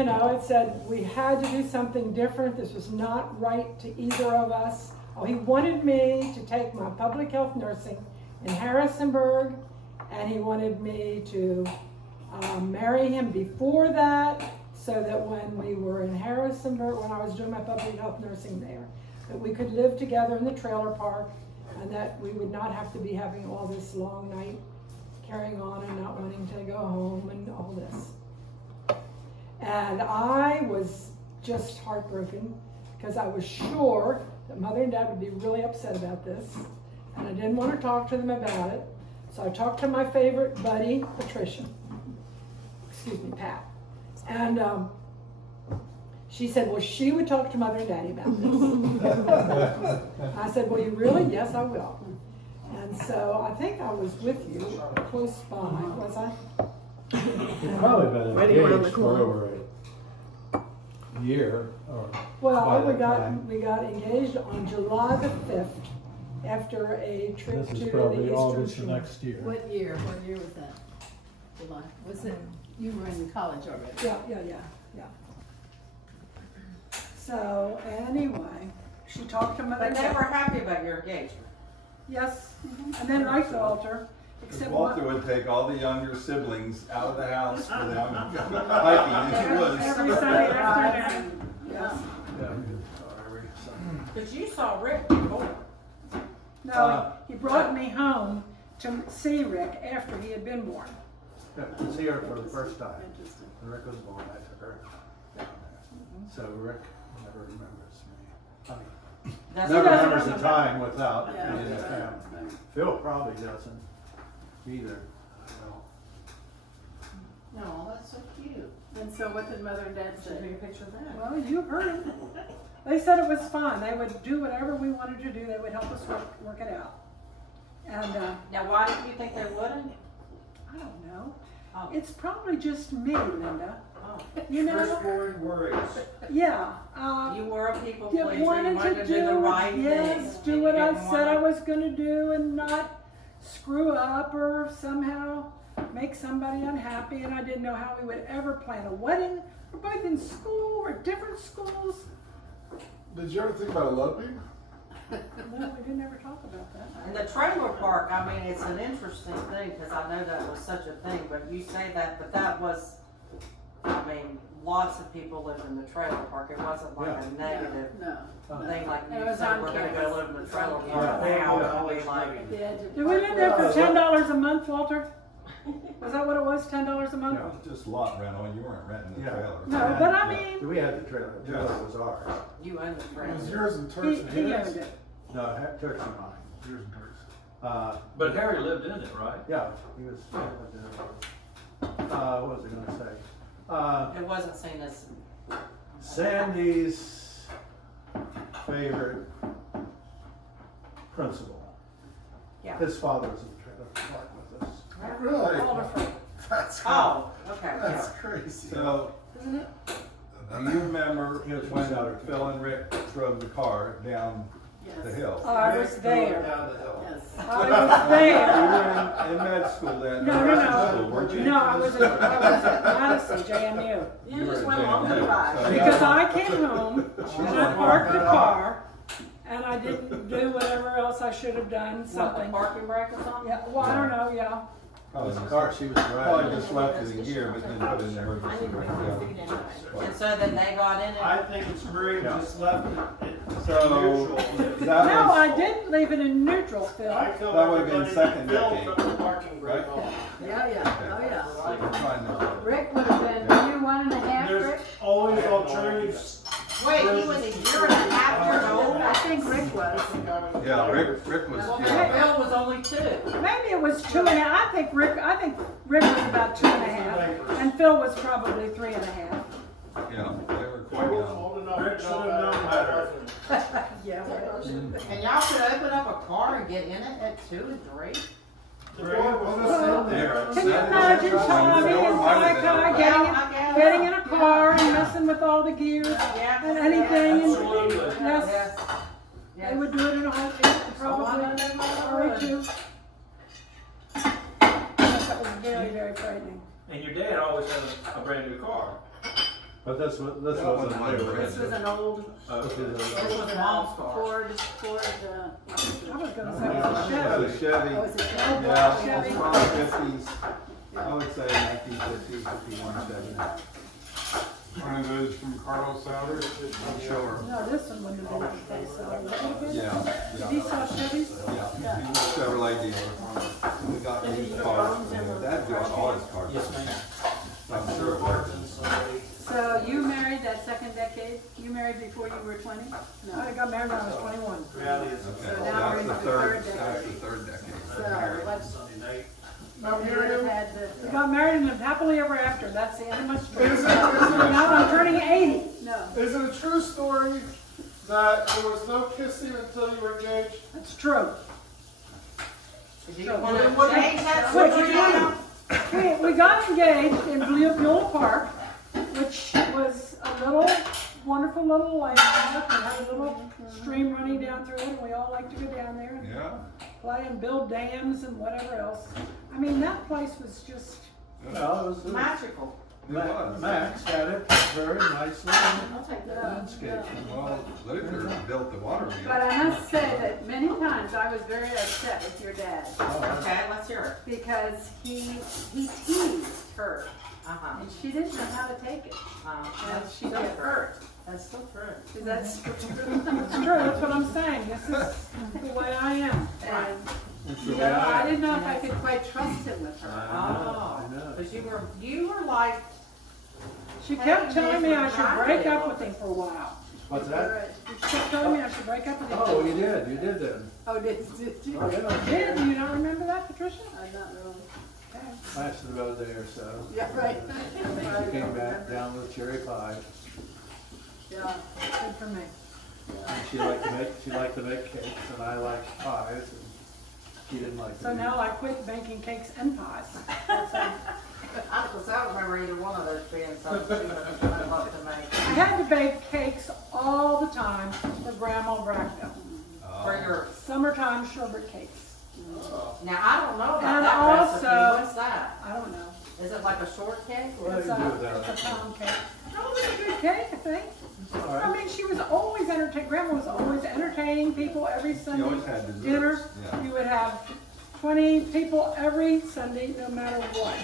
you know, it said we had to do something different. This was not right to either of us. Oh, he wanted me to take my public health nursing in Harrisonburg, and he wanted me to marry him before that, so that when we were in Harrisonburg, when I was doing my public health nursing there, that we could live together in the trailer park, and that we would not have to be having all this long night carrying on and not wanting to go home and all this. And I was just heartbroken because I was sure that Mother and Dad would be really upset about this, and I didn't want to talk to them about it. So I talked to my favorite buddy, Patricia. Excuse me, Pat. And she said, well, she would talk to Mother and Daddy about this. I said, well, you really? Yes, I will. And so I think I was with you close by, was I? You've probably been engaged for over a year. Well, we got engaged on July the 5th after a trip to the This is probably Eastern August Shore. next year. What year? What year was that? July. Was it? You were in college already. Yeah. So anyway, she talked to Mother. But they were happy about your engagement. Yes, and then right to Walter. Except Walter would take all the younger siblings out of the house for them and go hiking in the woods. every Sunday afternoon. Yes. But you saw Rick before. No, he brought me home to see Rick after he had been born. Yeah, to see her for the first time. When Rick was born, I took her down there. So Rick never remembers me. I mean, That's never doesn't remembers the remember. time without Yeah. being in the family. Phil probably doesn't either. No, that's so cute. And so what did Mother and Dad Should say? take a picture of that. Well, you heard him. They said it was fun. They would do whatever we wanted to do. They would help us work it out. And Now, why did you think they wouldn't? I don't know. Oh. It's probably just me, Linda. Oh. You know? Firstborn worries. Yeah. You were a people You pleaser. You wanted wanted to to do the right yes, thing. do and what you I didn't said I wanna- was going to do and not screw up or somehow make somebody unhappy. And I didn't know how we would ever plan a wedding. We're both in school. We're different schools. Did you ever think about eloping? No, we didn't ever talk about that. And the trailer park, I mean, it's an interesting thing because I know that was such a thing, but you say that, but that was, I mean, lots of people lived in the trailer park. It wasn't like a negative No. thing like It you was said, on we're going to go campus. live in the trailer Yeah. park now. Yeah. It'll be like, At the edge of Did we live there for $10 a month, Walter? Was that what it was, $10 a month? Yeah, just lot rental, you weren't renting the Yeah. trailer. No, but I mean, We had the trailer. The trailer was ours. you own the It was trailer. yours and Turk's and he his. owned it. No, Turk's and mine. Yours and Turk's. But Harry lived in it, right? Yeah, he was. What was I going to say? It wasn't seen as, Sandy's favorite principal. yeah. His father was in the trailer park with us. Really? Walter. That's Oh, okay. That's crazy. So, Isn't it? do you remember when Phil and Rick drove the car down the hill? Oh, I was there. Down the hill. Yes. I was there. You were in med school then, No, nursing school, weren't you? No, I was at Madison, JMU. You were just at went along the JMU, ride. so Because I came home and I parked the car and I didn't do whatever else I should have done, What, the something. parking brake or something? Yeah, well, I don't know, yeah. Probably The just- car she was Probably driving. just left it in gear, but then put it in the emergency brake. And so then they got in I it. think it's great, just left it So, neutral. that No, was, I didn't leave it in neutral, Phil. I tell That would've been everybody second that Phil decade. took the parking brake Right? off. Yeah, yeah. Oh, yeah. I'm trying to, Rick would have been, were you 1.5, Rick? There's always alternatives. Wait, he was a year and a half years old? I think Rick was. yeah, Rick was, Well, yeah. Bill was only 2. Maybe it was 2.5. I think Rick was about 2.5 and Phil was probably 3.5. Yeah, they were quite young. Rick should have known better. Yeah. And y'all could open up a car and get in it at 2 and 3? The door was still there. Can you imagine Tommy and Ty getting in a car and messing with all the gears and anything? And, Absolutely. yes, Yes. they would do it in a heartbeat, probably. Or two. Yes, that was very, very frightening. And your dad always had a brand new car. But this wasn't new, This was an old, This was mom's car. Ford, I was gonna say It was a Chevy. oh, was it Yeah, Chevy? it's probably 50s. I would say 1950, 51 Chevy. One of those from Carlos Souders? I'm sure. No, this one wouldn't have been the case, so. Yeah. He saw Chevys? Yeah, he was a Chevrolet dealer. We got used cars. Dad got all his cars. Yes, ma'am. I'm sure it was. So you married that second decade? You married before you were 20? I got married when I was 21. Reality is Okay, So now we're that's in the the third, third that's the decade. third decade. So let's, Sunday night. you would have had We the, got married and lived happily ever after. That's the end of my story. Is it, Now I'm turning 80. no, is it a true story that there was no kissing until you were engaged? That's true. Do you want to change that? Wait, story now? We got engaged in Beulah Park, which was a little, wonderful little landmark. We had a little stream running down through it, and we all liked to go down there and Yeah. play and build dams and whatever else. I mean, that place was just, Well, it was, Magical. It was. Max had it very nicely I'll take that. landscaped. Well, Luther built the water wheel. But I must say that many times I was very upset with your dad Okay, let's hear because he teased her it. Uh-huh. and she didn't know how to take it. And That's she still get true. hurt. That's still true. Is that so true? it's true, that's what I'm saying. This is the way I am. And, That's you the know, way I am. didn't know if I could quite trust him with her. Oh, I know. because you were like, She kept telling me I should break up with him for a while. What's that? She kept telling me I should break up with him. Oh, you did then. Oh, did you? Oh, yeah. Did you not remember that, Patricia? I'm not really. Okay. Lasted about a day or so. Yeah, right. She came back down with cherry pie. Yeah. Good for me. And she liked to make cakes, and I liked pies, and she didn't like to So eat. now I quit baking cakes and pies. because I don't remember either one of those being something I'd love to make. I had to bake cakes all the time for Grandma Brackville. For your, Summertime sherbet cakes. now I don't know about And that recipe. also- What's that? I don't know. Is it like a shortcake? What It's do you do with a, that? it's a pound cake. No, it's a good cake, I think. All I right. mean, she was always entertaining. Grandma was always entertaining people every She Sunday always had desserts. dinner. Yeah. You would have 20 people every Sunday, no matter what.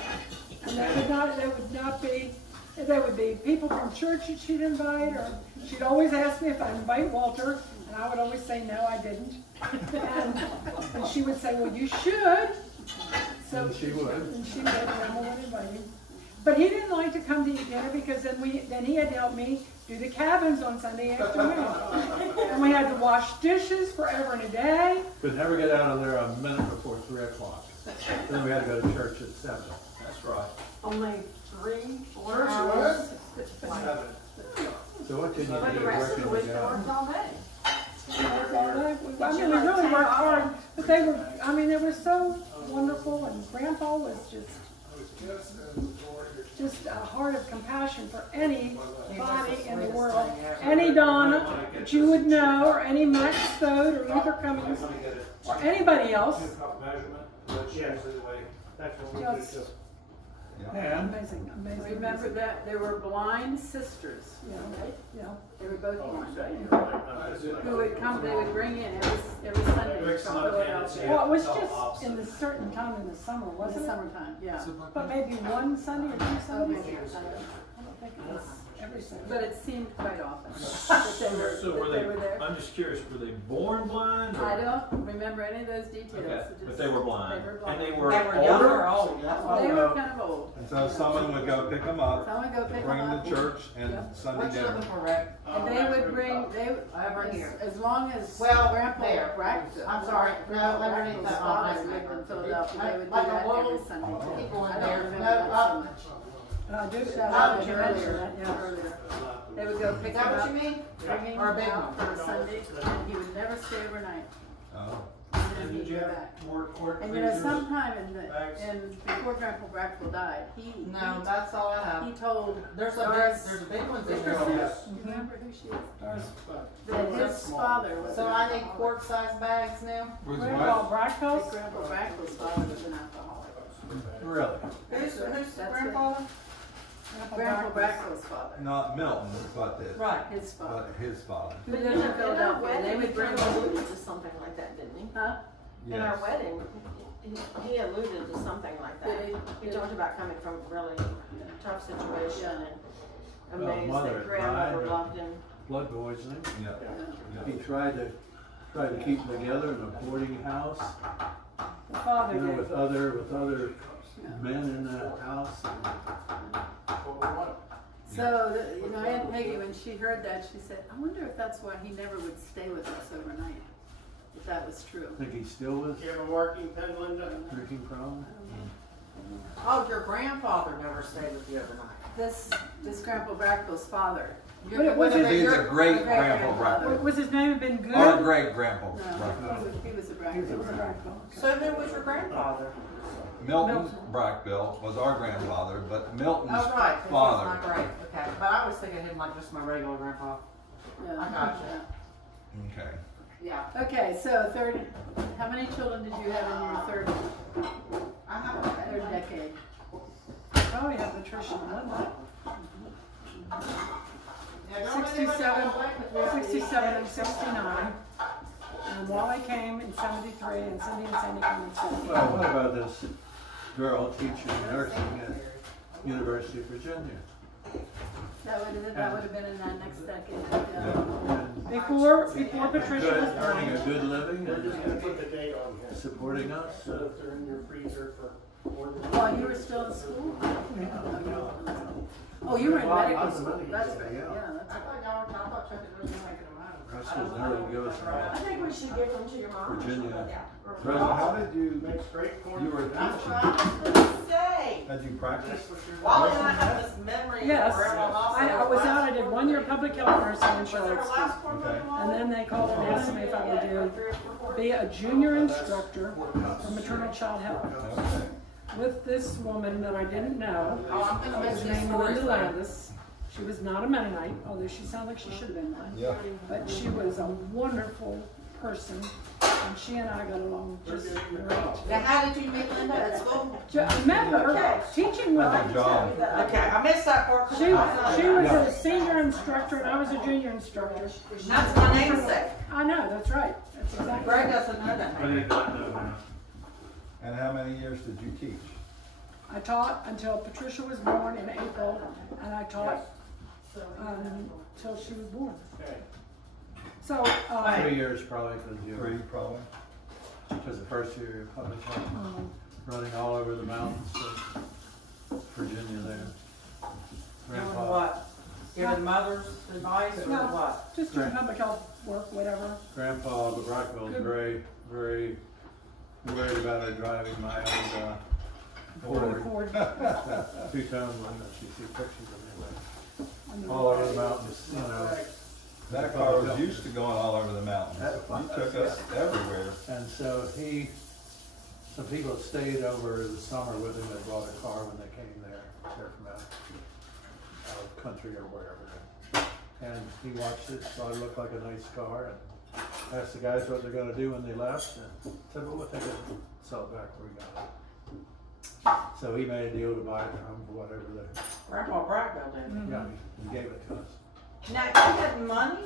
And they would be people from church that she'd invite, or she'd always ask me if I'd invite Walter, and I would always say, no, I didn't. And she would say, well, you should. So And she would. And she would, Grandma would invite him. But he didn't like to come to eat dinner because then he had to help me do the cabins on Sunday afternoon. And we had to wash dishes forever and a day. Could never get out of there a minute before 3 o'clock. Then we had to go to church at 7. That's right. Only 3-4 Church hours. So what did you But do the rest of the week working you together? worked all day. I mean, we really worked hard, but they were so wonderful, and Grandpa was just a heart of compassion for anybody in the world. Any Donna that you would know, or any Max Stode, or Luther Cummings, or anybody else. Measurement, but yes, anyway, that's what we do Just too. And amazing, amazing. Remember that there were blind sisters, Yeah, right? yeah. They were both blind, right? Well, Who would come, they would bring in every Sunday from Philadelphia. Well, it was just in the certain time in the summer, In the wasn't it? summertime, yeah. But maybe one Sunday or 2 Oh, Sundays? maybe. I don't think it was every Sunday. But it seemed quite often that they were, So were that they were there. I'm just curious, were they born blind? Or? I don't remember any of those details. Okay, It but just- they were blind. They were blind. And they were They were young older? or old, that's what. They were kind of old. And so someone would go pick them up, Someone go pick bring them them up. to church, and Yeah. Sunday What's dinner. looking for Rick? And they would bring, Over here. as long as Well, Grandpa there. Brackville. I'm sorry, no, underneath Brackville's that father line. lived in Philadelphia, they would do Like a that little every Sunday. people in I there. don't remember No, that so much. I do, That now was that you mention earlier, that, yeah. earlier. They would go pick Is that him what up, you mean? bring him Or a big out one? for a Sunday, and he would never stay overnight. Oh. And then And he'd did you go have back. more court And you know, freezers? sometime bags? before Grandpa Brackville died, No, that's all I he have. told There's Doris a big one in Dickerson, there. Yes. you remember who she is? Doris That his father was. So an I need alcoholic. quart-sized bags now? Was Grandpa what? That Brackville's? Grandpa Brackville's father was an alcoholic. really, Who's That's the it. grandfather? Grandpa Brackow's father. Not Milton, but Right. His father. but his father. Who lived in Philadelphia. They would bring him. alluded to something like that, didn't he? Huh? In our Yes. wedding, he alluded to something like that. Did he? He talked about coming from a really tough situation and Well, amazed mother that grandmother died, loved him. blood poisoning. Yeah. He tried to keep them together in a boarding house, The father you know, did. with other men in the house. So, Aunt Peggy, when she heard that, she said, I wonder if that's why he never would stay with us overnight. If that was true. I think he still was You ever working, Penn Linda? drinking problem. Oh, your grandfather never stayed with you overnight. This Grandpa Brackow's father. What was his, He's a great Grandpa grandpa Brackow's. was his name been Good? Our great grandpa. No, he was a Brackwell. So who was your grandfather? Milton Brackbill was our grandfather, but Milton's Oh, right, 'cause he's father. not great, okay, but I was thinking him like just my regular grandpa. Yeah. I gotcha. Okay. Yeah. Okay, so how many children did you have in your third I have decade? Probably had Patricia in one. 67 and 69. And Wally came in 73 and Cindy and Sandy came in 70. Well, what about this girl teaching nursing at University of Virginia? That would have been in that next decade. Yeah. And Before Patricia was earning a born. good living We're just gonna and put the date on here. supporting us. So if they're in your freezer for more than. While you were still in school? Oh, you were in medical school. That's right. Yeah. Yeah, that's I thought y'all were, I thought Chuck was making them out. I suppose never to give us I think we should give them to your mom. Virginia. Well, how did you, Makes great corn. you were That's teaching, what I was gonna say. had you practiced? Wally and I have this memory of Yes, Grandma Lawson. I was out, I did 1 year public health nursing in Was there Charlotte a School. last corn Okay. And then they called and asked me if I would be a junior instructor for maternal child health Okay. with this woman that I didn't know. Oh, I'm gonna Her mention name the was stories Linda later. Landis. She was not a Mennonite, although she sounded like she should have been one. Yeah. But she was a wonderful person, and she and I got along just great. Now, how did you meet Linda at school? I met her teaching with Good her. job. Okay, I missed that part. She was a senior instructor, and I was a junior instructor. That's my namesake. I know, that's right. That's exactly Greg right. doesn't know that. I did not know that. And how many years did you teach? I taught until Patricia was born in April, and I taught until she was born. Okay. So, 3 years probably because Three, probably. because the first year of public health, running all over the mountains of Virginia there. Doing Grandpa, what? Giving mothers advice or No. what? just doing public health work, whatever. Grandpa Rockwell was very, very worried about her driving my old Ford. Ford. Two-tone one that you see pictures of anyway. All over the mountains, you know. That car was used to going all over the mountains. You took us everywhere. And so some people stayed over the summer with him that brought a car when they came there. They're from out of country or wherever. And he watched it, thought it looked like a nice car, and asked the guys what they're gonna do when they left, and said, well, we'll take it and sell it back where we got it. So he made a deal to buy it from whatever they, Grandpa Brackville did. yeah, he gave it to us. Now, he had money?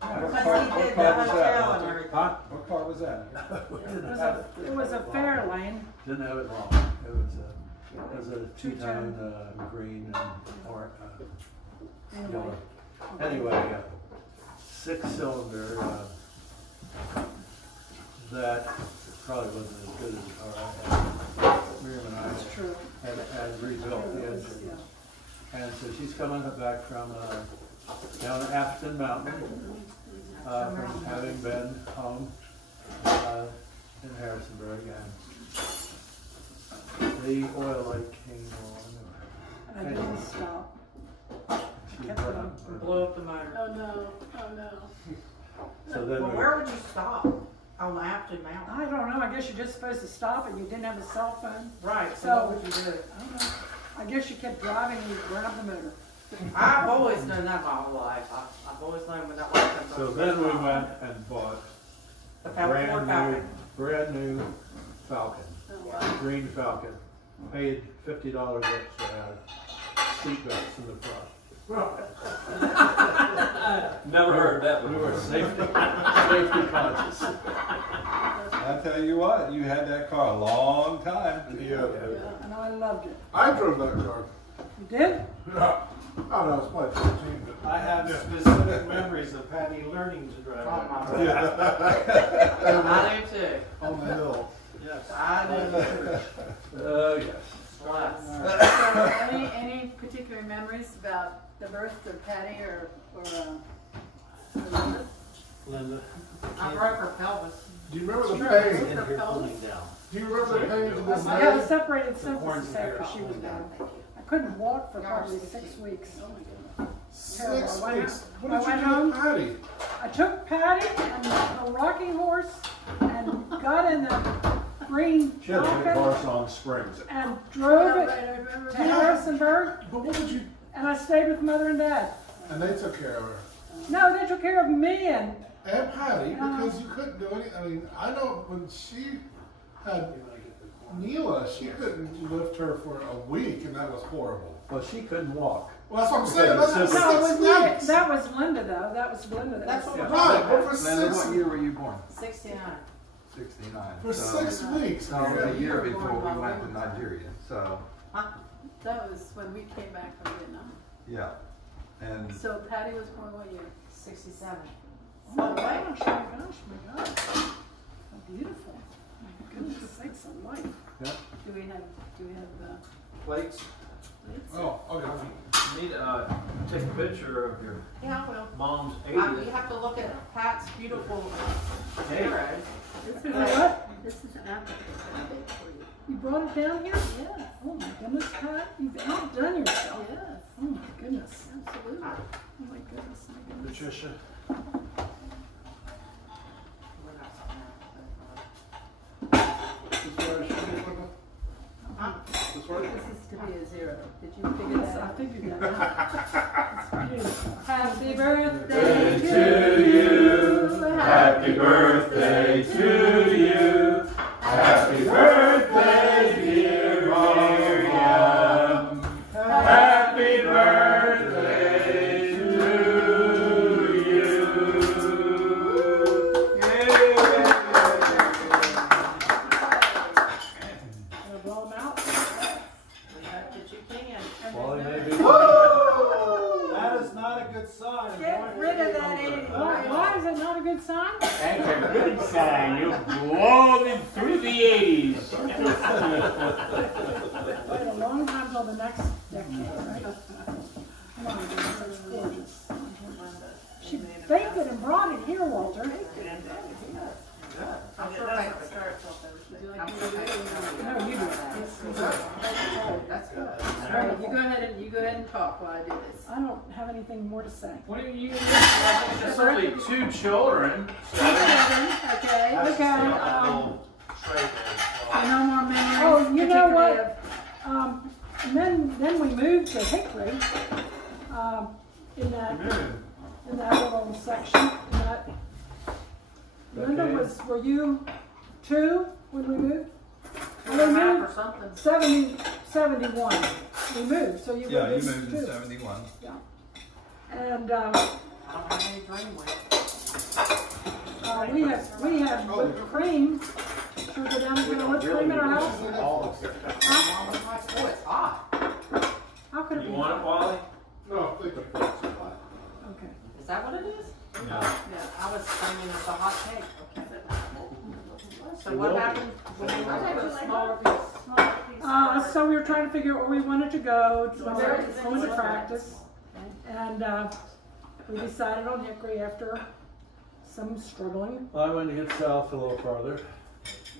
Because he did the car was that? hotel and everything. Huh? What car was that? We didn't have it. It was a Fairlane. Didn't have it long. It was a two-tone green and or yellow. Anyway, six-cylinder that probably wasn't as good as the car I had. Miriam and I That's true. had rebuilt the engine. And so she's coming back from down Afton Mountain from having been home in Harrisonburg, and the oil light came on. I didn't stop. She Kept it burned. on. Blew up the motor. Oh no, oh no. So then Well, where would you stop? On the Afton Mountain? I don't know, I guess you're just supposed to stop and you didn't have a cell phone. Right, so So- what would you do? I don't know. I guess you kept driving and you grabbed the motor. I've always known that my whole life. I've always known when that light comes on. So then we went and bought The Ford Falcon. brand new Falcon, Oh, wow. green Falcon. Paid $50 extra, had seatbelt Never heard that We before. were safety conscious. I tell you what, you had that car a long time. Yeah. And I loved it. I drove that car. You did? Yeah. I don't know, it's probably 14, but I have specific memories of Patty learning to drive that car. yeah. I do too. On the hill. Yes. I do too. Yes. Bless. So, any particular memories about the birth of Patty or Linda? Linda. I broke her pelvis. Do you remember the Sure. pain? In here cooling down. Do you remember the pain of this Yeah, I was day? separated The symptoms horns after here. she was born. I couldn't walk for probably 6 weeks. Oh my goodness. 6 I went weeks. out- What I did you went do home. with Patty? I took Patty and a rocking horse and got in the green She had a big Falcon horse on springs. and drove Yeah, it right, I remember to that. Harrisonburg, But what did you? and I stayed with Mother and Dad. And they took care of her. No, they took care of me, and And Patty, because you couldn't do anything. I mean, I know when she had Neela, she couldn't lift her for a week, and that was horrible. Well, she couldn't walk. Well, that's what I'm saying. That's No, for no, it 6 was not, weeks. that was Linda though. That was Linda. That's what we're Right, talking but about. for Linda, 6 what year were you born? 69. 69. for So, 6 weeks. so man. a year You were before born we went while to we were Nigeria. So, That was when we came back from Vietnam. yeah. And So Patty was born what year? 67. Oh my gosh! My gosh! How beautiful! My goodness sakes alive! Do we have Plates. plates? Oh, okay. You need to take a picture of your Yeah, I will. mom's You 80th. have to look at Pat's beautiful arrows. This You is know what? This is an apple for you. You brought it down here? Yes. Oh my goodness, Pat! You've outdone yourself. Yes. Oh my goodness! Absolutely. Oh my goodness! My goodness! Patricia. We're not This way? This is to be a zero. Did you figure Yes, that I out? figured that out. It's beautiful. Happy birthday to you. Happy birthday to you. Happy birthday, dear Miriam. Happy birthday to you. Gonna blow them out? that you can. Wally may be. That is not a good sign. Get rid of that 80. Why is it not a good sign? That's a good sign. You're blowing through the 80s. Wait a long time till the next decade, right? Come on, that's gorgeous. She baked it and brought it here, Walter. I'm sure I can start Would you like me to do it? No, you do it. That's good. All right, you go ahead and talk while I do this. I don't have anything more to say. What do you? There's only 2 children. Okay. Okay, No more memories. Oh, you know particularly what? And then we moved to Hickory, in that little section, in that. Linda, Okay. were you 2 when we moved? a We map moved or something. 71. We moved, so you Yeah, were you moved in 2. 71. Yeah. And, I don't have any dream with. we have whipped cream. Should we go down and get a whipped cream at our house? Oh, it's hot. How could it be? You want it, Wally? No, thank you. Okay. Is that what it is? No. Yeah, I was thinking it's a hot cake. Okay. So what happened when you went to the smaller piece? So we were trying to figure out where we wanted to go to practice. And we decided on Hickory after some struggling. I went to get south a little farther.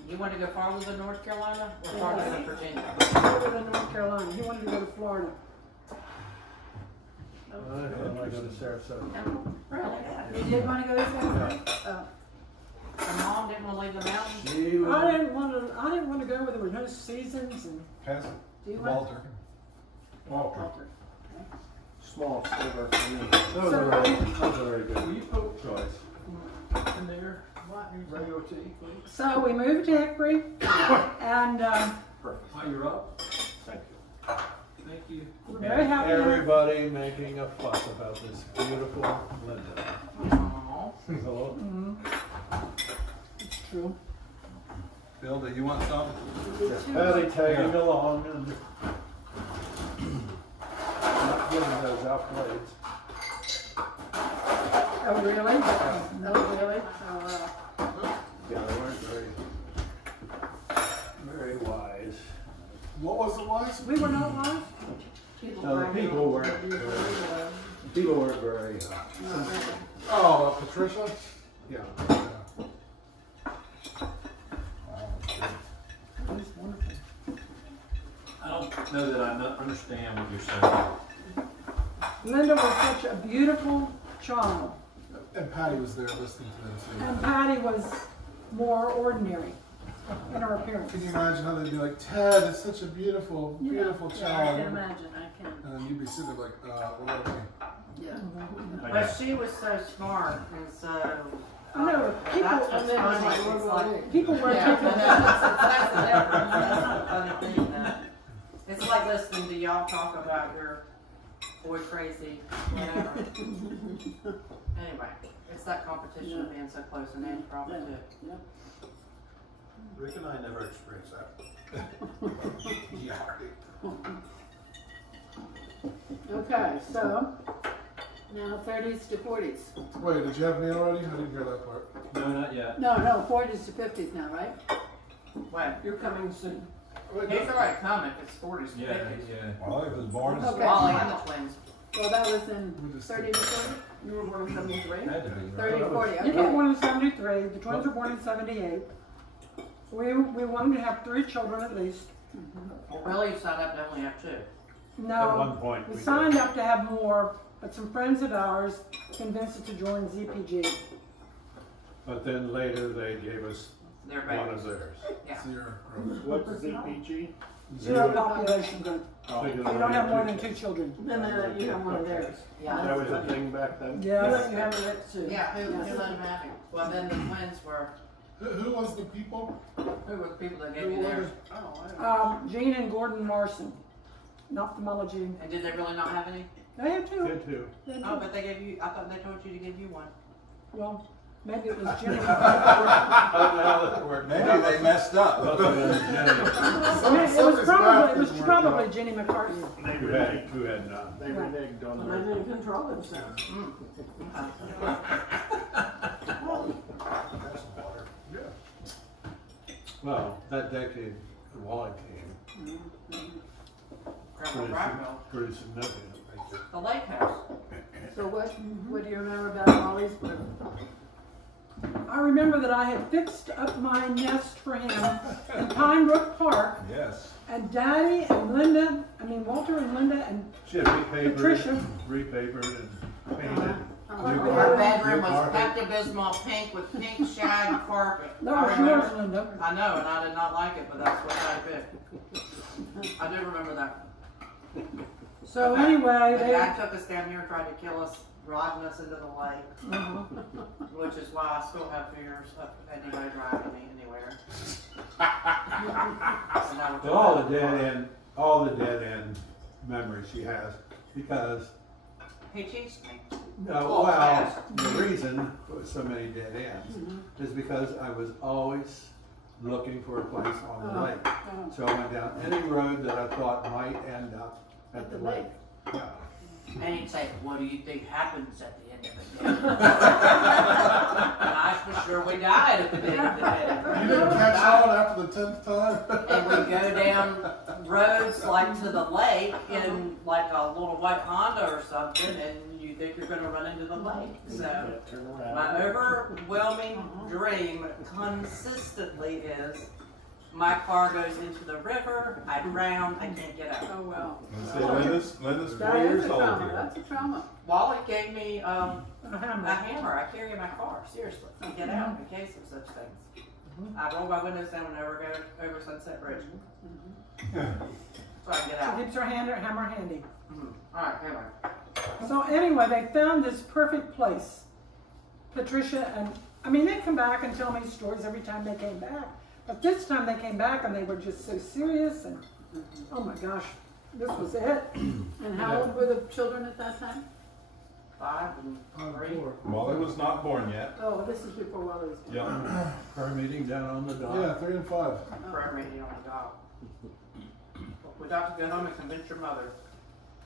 You want to go farther than North Carolina or farther than Virginia? Further than North Carolina. He wanted to go to Florida. I might go to Sarasota. You did want to go to San Oh. And Mom didn't want to leave the mountains? She was, I didn't want to go where there were no seasons and. Pass it. Do you want? Walter. Small sliver for me. that was a very Will good you put choice. in there? Radio T, please. So we moved to Hickory and Perfect. Oh, you're up? Thank you. Thank you. We're very happy. Everybody making a fuss about this beautiful Linda. Hello? It's true. Bill, do you want some? Patty tagging along and not getting those out blades. Oh, really? Oh, really? Oh, wow. Yeah, they weren't very wise. What was it was? We were not live? No, the people weren't very, Oh, Patricia? Yeah. It's wonderful. I don't know that I understand what you're saying. Linda was such a beautiful child, And Patty was there listening to them too. and Patty was more ordinary in her appearance. Can you imagine how they'd be like, Ted, it's such a beautiful, beautiful Yeah, I child. can imagine, I can. And then you'd be sitting there like, what do I mean? Yeah. But she was so smart and so. I know, people, That's what's funny. It's like, people were yeah, taking that's the difference. That's the funny thing. That it's like listening to y'all talk about your boy crazy, whatever. Anyway, it's that competition of being so close and Andy probably too. Rick and I never experienced that. Yeah. Okay, so now 30s to 40s. Wait, did you have me already? I didn't hear that part. No, not yet. No, 40s to 50s now, right? When? You're coming soon. He's already come if it's 40s. Yeah, yeah. Well, he was born in Okay. Wally and the twins. Well, that was in 30 to 40? You were born in 73? Had to be, right? 30 to 40, You okay. were born in 73, the twins were born in 78. We wanted to have 3 children at least. Well, Billy signed up to only have 2. At No, one point, we we signed up to have more, but some friends of ours convinced us to join ZPG. But then later they gave us They're one babies. of theirs. Yeah. Zero. What's ZPG? Zero population group. Oh, You don't have more than 2 children. Then you have one of theirs. Yeah. That was a thing back then? Yes. You have it too. Yeah, who let him have it? Well, then the twins were, Who was the people? who were the people that gave you theirs? Jean and Gordon Larson, in ophthalmology. And did they really not have any? They have 2. Did too. They have Oh, 2. but they gave you, I thought they told you to give you one. Well, maybe it was Jenny. Maybe they messed up. It was probably Jenny McCartney. They Who had none. They reneged on They their. didn't control themselves. That's water. Well, that decade, Wally came, Grandma Bracknell, pretty significant. the lake house. So what do you remember about Molly's birth? I remember that I had fixed up my nest for him in Pine Brook Park, Yes. and Walter and Linda and She had Patricia. repapered and painted. Our bedroom was Pepto-Bismol pink with pink shag carpet. That I was remember. yours, Linda. I know, and I did not like it, but that's what I did. I do remember that. So anyway, The they, guy took us down here and tried to kill us, riding us into the lake, which is why I still have fears of anybody driving me anywhere. So now we're But all the dead end memories she has, because he cheats me. the reason for so many dead ends is because I was always looking for a place on the lake. So I went down any road that I thought might end up at the lake. Yeah. And he'd say, what do you think happens at the end of the day? And I was sure we died at the end of the day. You didn't catch on after the 10th time? And we go down roads like to the lake in like a little white Honda or something, and you think you're going to run into the lake. So my overwhelming dream consistently is my car goes into the river, I drown, I can't get out. Oh, well. Linda's 4 That is years a old trauma, here. that's a trauma. Wally gave me a a hammer. hammer I carry in my car, seriously, to get out in case of such things. I roll my windows down and never go over Sunset Bridge. So I can get She out. keeps her hammer handy. Alright, anyway. So anyway, they found this perfect place. Patricia and, they'd come back and tell me stories every time they came back. But this time they came back and they were just so serious and, oh my gosh, this was it. And how old were the children at that time? 5 and 3. Wally was not born yet. Oh, this is before Wally was born. Yeah. Prayer meeting down on the dock. Yeah, 3 and 5. Prayer meeting on the dock. We got to go home and convince your mother.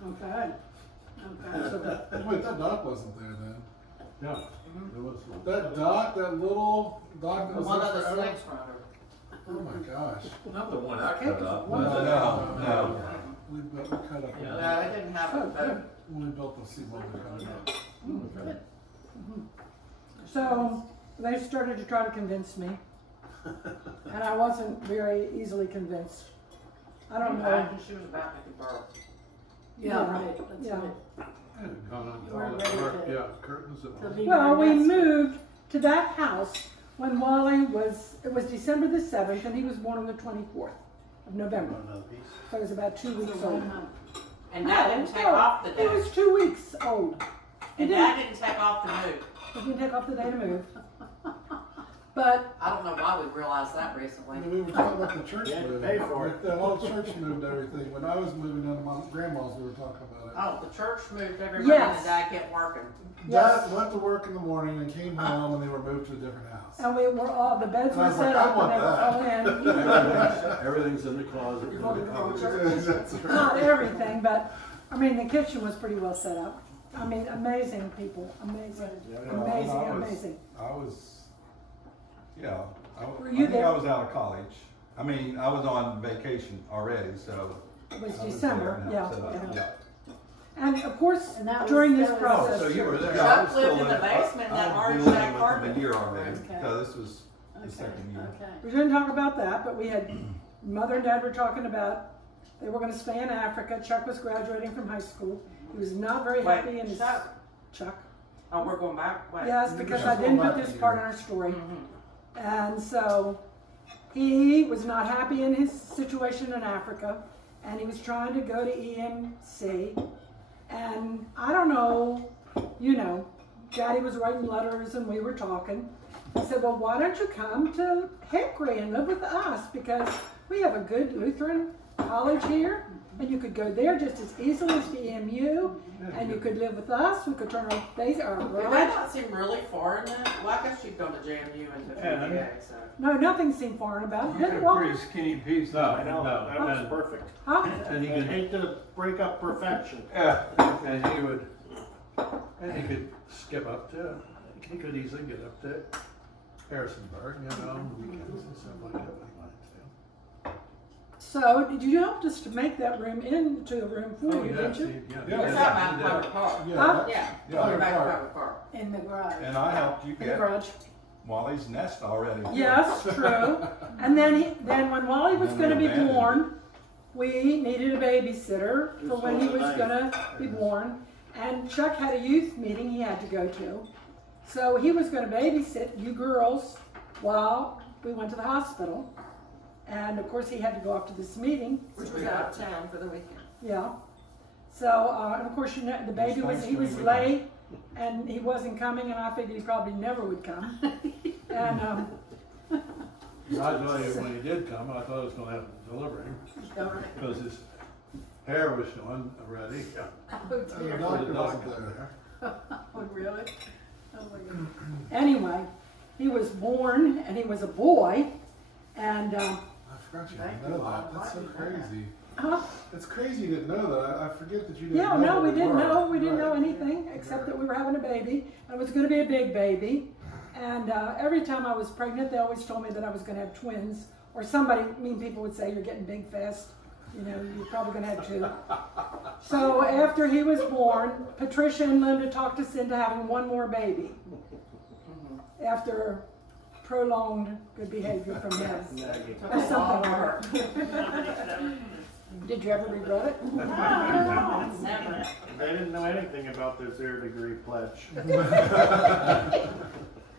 Okay. Okay. So, Wait, that dock wasn't there then. Yeah, it was. That dock, that little dock that was One there of the forever. snakes runner. Oh my gosh. Not the one I cut up. No. We cut up. No, I didn't have it, but When we built the seawall, we cut it up. Good. so they started to try to convince me. And I wasn't very easily convinced. I don't know. imagine she was about to give birth. Yeah, right. That's Yeah. right. I had gone on You weren't all ready that, to- yeah, curtains and to all. leave Well, your we nest. moved to that house when Wally was, it was December the 7th and he was born on the 24th of November. So it was about 2 weeks So old. 1 month. And Dad didn't take No, off the He day. was 2 weeks old. He And didn't, Dad didn't take off to move. he didn't take off the day to move. But I don't know why we realized that recently. And we were talking about the church You had to move. pay for it. The whole church moved everything. When I was moving down to my grandma's, we were talking about it. Oh, the church moved everybody Yes. and Dad kept working. yes, Dad went to work in the morning and came home and they were moved to a different house. and we were all, the beds And I were was set like, I up and want they were all in. Everything's in the closet. You're going to the wrong church. That's right. Not everything, but, I mean, the kitchen was pretty well set up. I mean, amazing people, amazing, amazing. I was, yeah. Were I you think there? I was out of college. I mean, I was on vacation already, so. It was I was December, there yeah, now, so, yeah. And of course, And that was- during this that was- process. So you were there. Yeah, I was Chuck lived still in the living- basement in that I hard was living shack with carpet. them a year already, Okay. so this was the Okay. second year. Okay. We didn't talk about that, but we had, Mother and Dad were talking about, they were gonna stay in Africa. Chuck was graduating from high school. He was not very happy in his, Chuck. Chuck. Oh, we're going back? Wait. Yes, because I Just didn't go put back this a part in year. our story. Mhm. And so he was not happy in his situation in Africa, and he was trying to go to EMC. And I don't know, you know, Daddy was writing letters and we were talking. I said, well, why don't you come to Hickory and live with us? Because we have a good Lutheran college here, and you could go there just as easily as to EMU, and you could live with us. We could turn our face, our Did that garage. not seem really foreign then? Well, I guess you'd gone to JMU and to Yeah. VA, so. No, nothing seemed foreign about it. You Didn't had it, a Walter? pretty skinny piece. No, I know. no. That was perfect. Huh? And he I could, hate to break up perfection. and he would, and he could skip up to, he could easily get up to Harrisonburg, you know, on the weekends and stuff like that when he wanted to. So, did you help us to make that room into a room for Oh, you, yes, didn't you? yeah. Yeah. What's that about private car? Yeah, Huh? that- Yeah, Yeah, put her back in car. private car. In the garage. And I helped you In the get garage. Wally's nest already. Yes, true. And then when Wally was Then going to we be abandoned born, we needed a babysitter for Just when he all was the going to be born. And Chuck had a youth meeting he had to go to. So he was going to babysit you girls while we went to the hospital. And of course he had to go off to this meeting. Which was out of town for the weekend. Yeah. So, and of course, you know, the baby was, he was Thanksgiving late and he wasn't coming, and I figured he probably never would come. And, I tell you, when he did come, I thought I was gonna have to deliver him, because his hair was showing already. Oh And the dear. doctor The wasn't doctor there. Oh, really? Oh my goodness. anyway, he was born and he was a boy. And, I forgot you didn't know that. That's so crazy. huh? It's crazy you didn't know that. I forget that you didn't Yeah, know. no, what we didn't were. know. We didn't know Right. anything except that we were having a baby. And it was going to be a big baby. And every time I was pregnant, they always told me that I was going to have twins. Or somebody, mean people would say, you're getting big fast. You know, you're probably going to have two. So after he was born, Patricia and Linda talked us into having one more baby. After prolonged good behavior from them. Or something like that. Did you ever regret it? Never. They didn't know anything about their 0-degree pledge.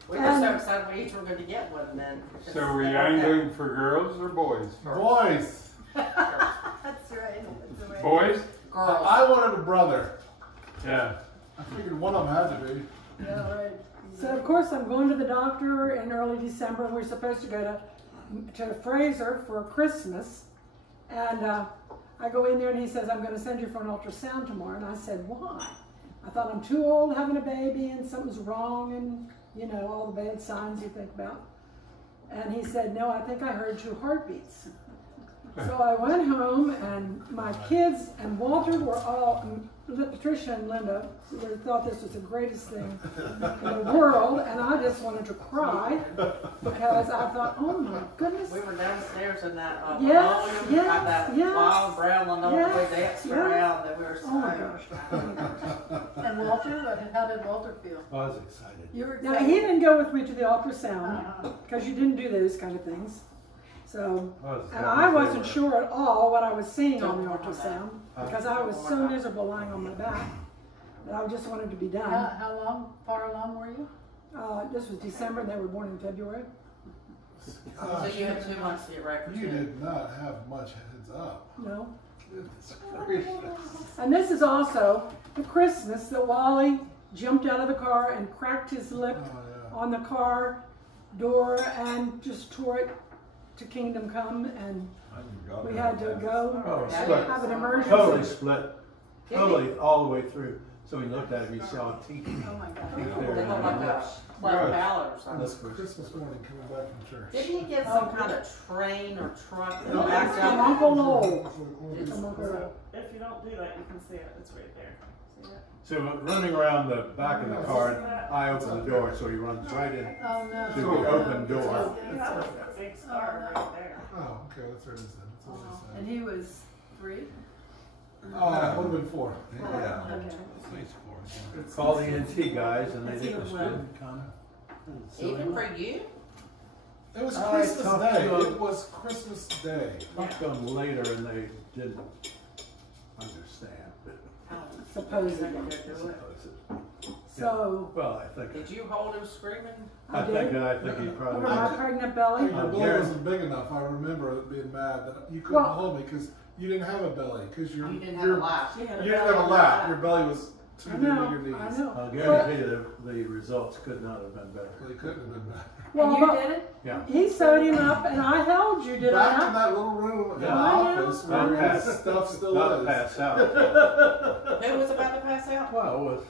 We were so excited we each were going to get one then. So were you angling for girls or boys? Boys. That's right. That's right. Boys? Girls. I wanted a brother. Yeah. I figured one of them had to be. Yeah, right. So of course I'm going to the doctor in early December. We're supposed to go to Fraser for Christmas, and I go in there and he says, I'm gonna send you for an ultrasound tomorrow. And I said, why? I thought I'm too old having a baby and something's wrong and, you know, all the bad signs you think about. And he said, no, I think I heard 2 heartbeats. So I went home and my kids and Walter were all, Patricia and Linda, they thought this was the greatest thing in the world, and I just wanted to cry because I thought, oh my goodness. We were downstairs in that Yes, volume, yes, that yes, wild brown linoleum yes, we danced yes. around that we were so Oh my gosh. And Walter, how did Walter feel? I was excited. You were Now, excited? he didn't go with me to the ultrasound because you didn't do those kind of things. So, and I wasn't sure at all what I was seeing on the ultrasound because I was so miserable lying on my back that I just wanted to be done. How far along were you? This was December and they were born in February. So you had 2 months to get ready for You 2. did not have much heads up. No. Goodness gracious. And this is also the Christmas that Wally jumped out of the car and cracked his lip on the car door and just tore it to Kingdom Come, and we had to go have an emergency. Totally split. Totally all the way through. So we looked at it, we saw teeth. Oh my God. They looked like a cleft palate or something. That's Christmas morning coming back from church. Didn't he get some kind of train or truck that No, backed from up? Uncle Lowell. It's- From Uncle Lowell. If you don't do that, you can see it. It's right there. See it? So running around the back of the car, I opened the door, so he runs right in Oh no. to the open door. You have a big scar right there. Oh, okay, that's right. That's what I And said. he was 3? Oh, it would have been 4. Yeah. Okay. Called the NT guys and they didn't come. Even for you? It was I Christmas talked Day. to him. It was Christmas Day. Talked to them later and they didn't understand. Supposedly. So, Well, I think. Did you hold him screaming? I think he over probably. my pregnant belly. Your belly wasn't big enough. I remember it being mad that you couldn't hold me because you didn't have a belly. Because You didn't have a lap. You didn't have a lap. Your belly was too I big to know, your knees. I know. I'll guarantee you the results could not have been better. They couldn't have been better. Well, And you but did it? Yeah. he sewed him up and I held you, did I Back in not? that little room in the Yeah. office Not where pass- his stuff still Not is. pass out. Who was about to pass out? Well, it was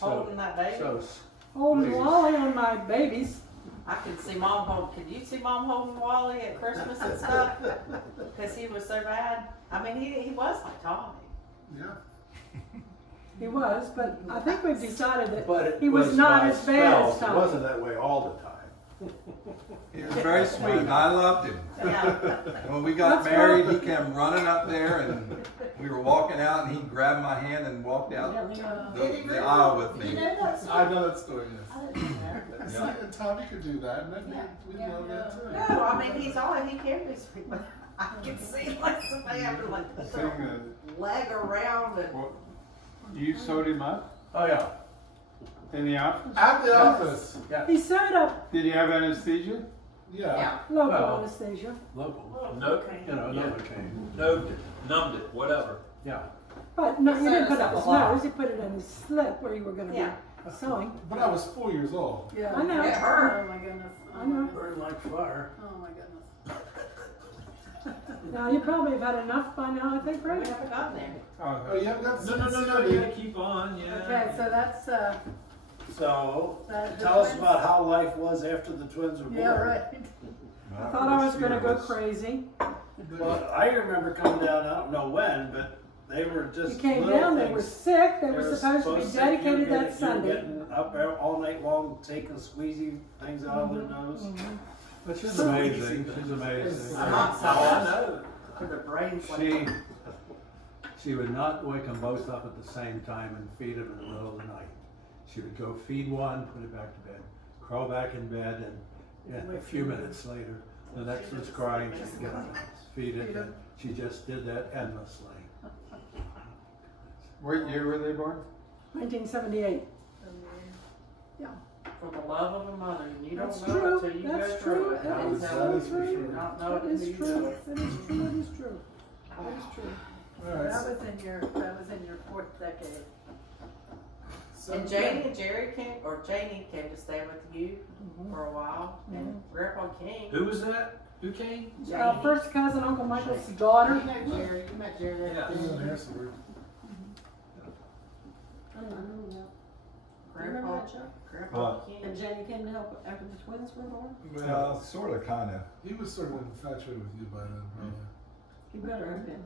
Holding that baby? so Holding Please. Wally on my babies. I could see Mom holding. Could you see Mom holding Wally at Christmas and stuff? Because he was so bad. I mean, he was like Tommy. Yeah. He was, but I think we've decided But that it he was not by as bad as spells. It Tommy. wasn't that way all the time. He was very sweet, and I loved him. Yeah. When we got That's married, right. he came running up there, and we were walking out, and he grabbed my hand and walked out the aisle with me. I know that story. Yes. Yeah. See, and Tommy could do that, and then we love that too. No, I mean, he's all he can be sweet, but I can see like somebody having like put their leg around and. You sewed him up Oh yeah. in the office? At the office. He sewed up Did he have anesthesia? Yeah. local Well, anesthesia. Local. No, You know, Novocaine. numbed it, whatever. Yeah. But no, you didn't Sewed put it us up his up a lot. nose, you put it in his slip where you were gonna Yeah. be sewing. But I was 4 years old. Yeah. I know. It hurt. Oh my goodness. I know. Burned like fire. Oh my goodness. Now, you probably have had enough by now, I think, We right? haven't gotten there. Oh, you haven't got No, you gotta keep on, yeah. Okay, so that's, So, that. tell us about how life was after the twins were born. Yeah, right. I thought I was gonna go crazy. Well, I remember coming down, I don't know when, but they were just You came little down, they things. were sick, they were supposed to be sick. dedicated You were that Sunday. getting up all night long, taking squeezy things out of their nose. But she's amazing. She's amazing. I'm not Oh, I selling. know. To the brains like. She would not wake them both up at the same time and feed them in the middle of the night. She would go feed one, put it back to bed, crawl back in bed, and a few minutes later, the next one's crying, she'd get up, feed it, and she just did that endlessly. What year were they born? 1978. Yeah. For the love of a mother, you don't That's know true. it till you That's go true. through it. That Don't is tell so us. true. You don't know That it is till you true. do it. That is true. That is true. That is true. All right. That was in your 4th decade. And Janie and Jerry came, or Janie came to stay with you for a while, and Grandpa King. Who was that? Who came? First cousin, Uncle Michael's daughter. You met Jerry. You met Jerry. Yeah. He's in Harrisonburg. I know that. Grandpa, Remember that, Chuck? Grandpa What? came. And Jenny came to help after the twins were born? Well, sorta, kinda. He was sort of infatuated with you by then, probably. He better have been.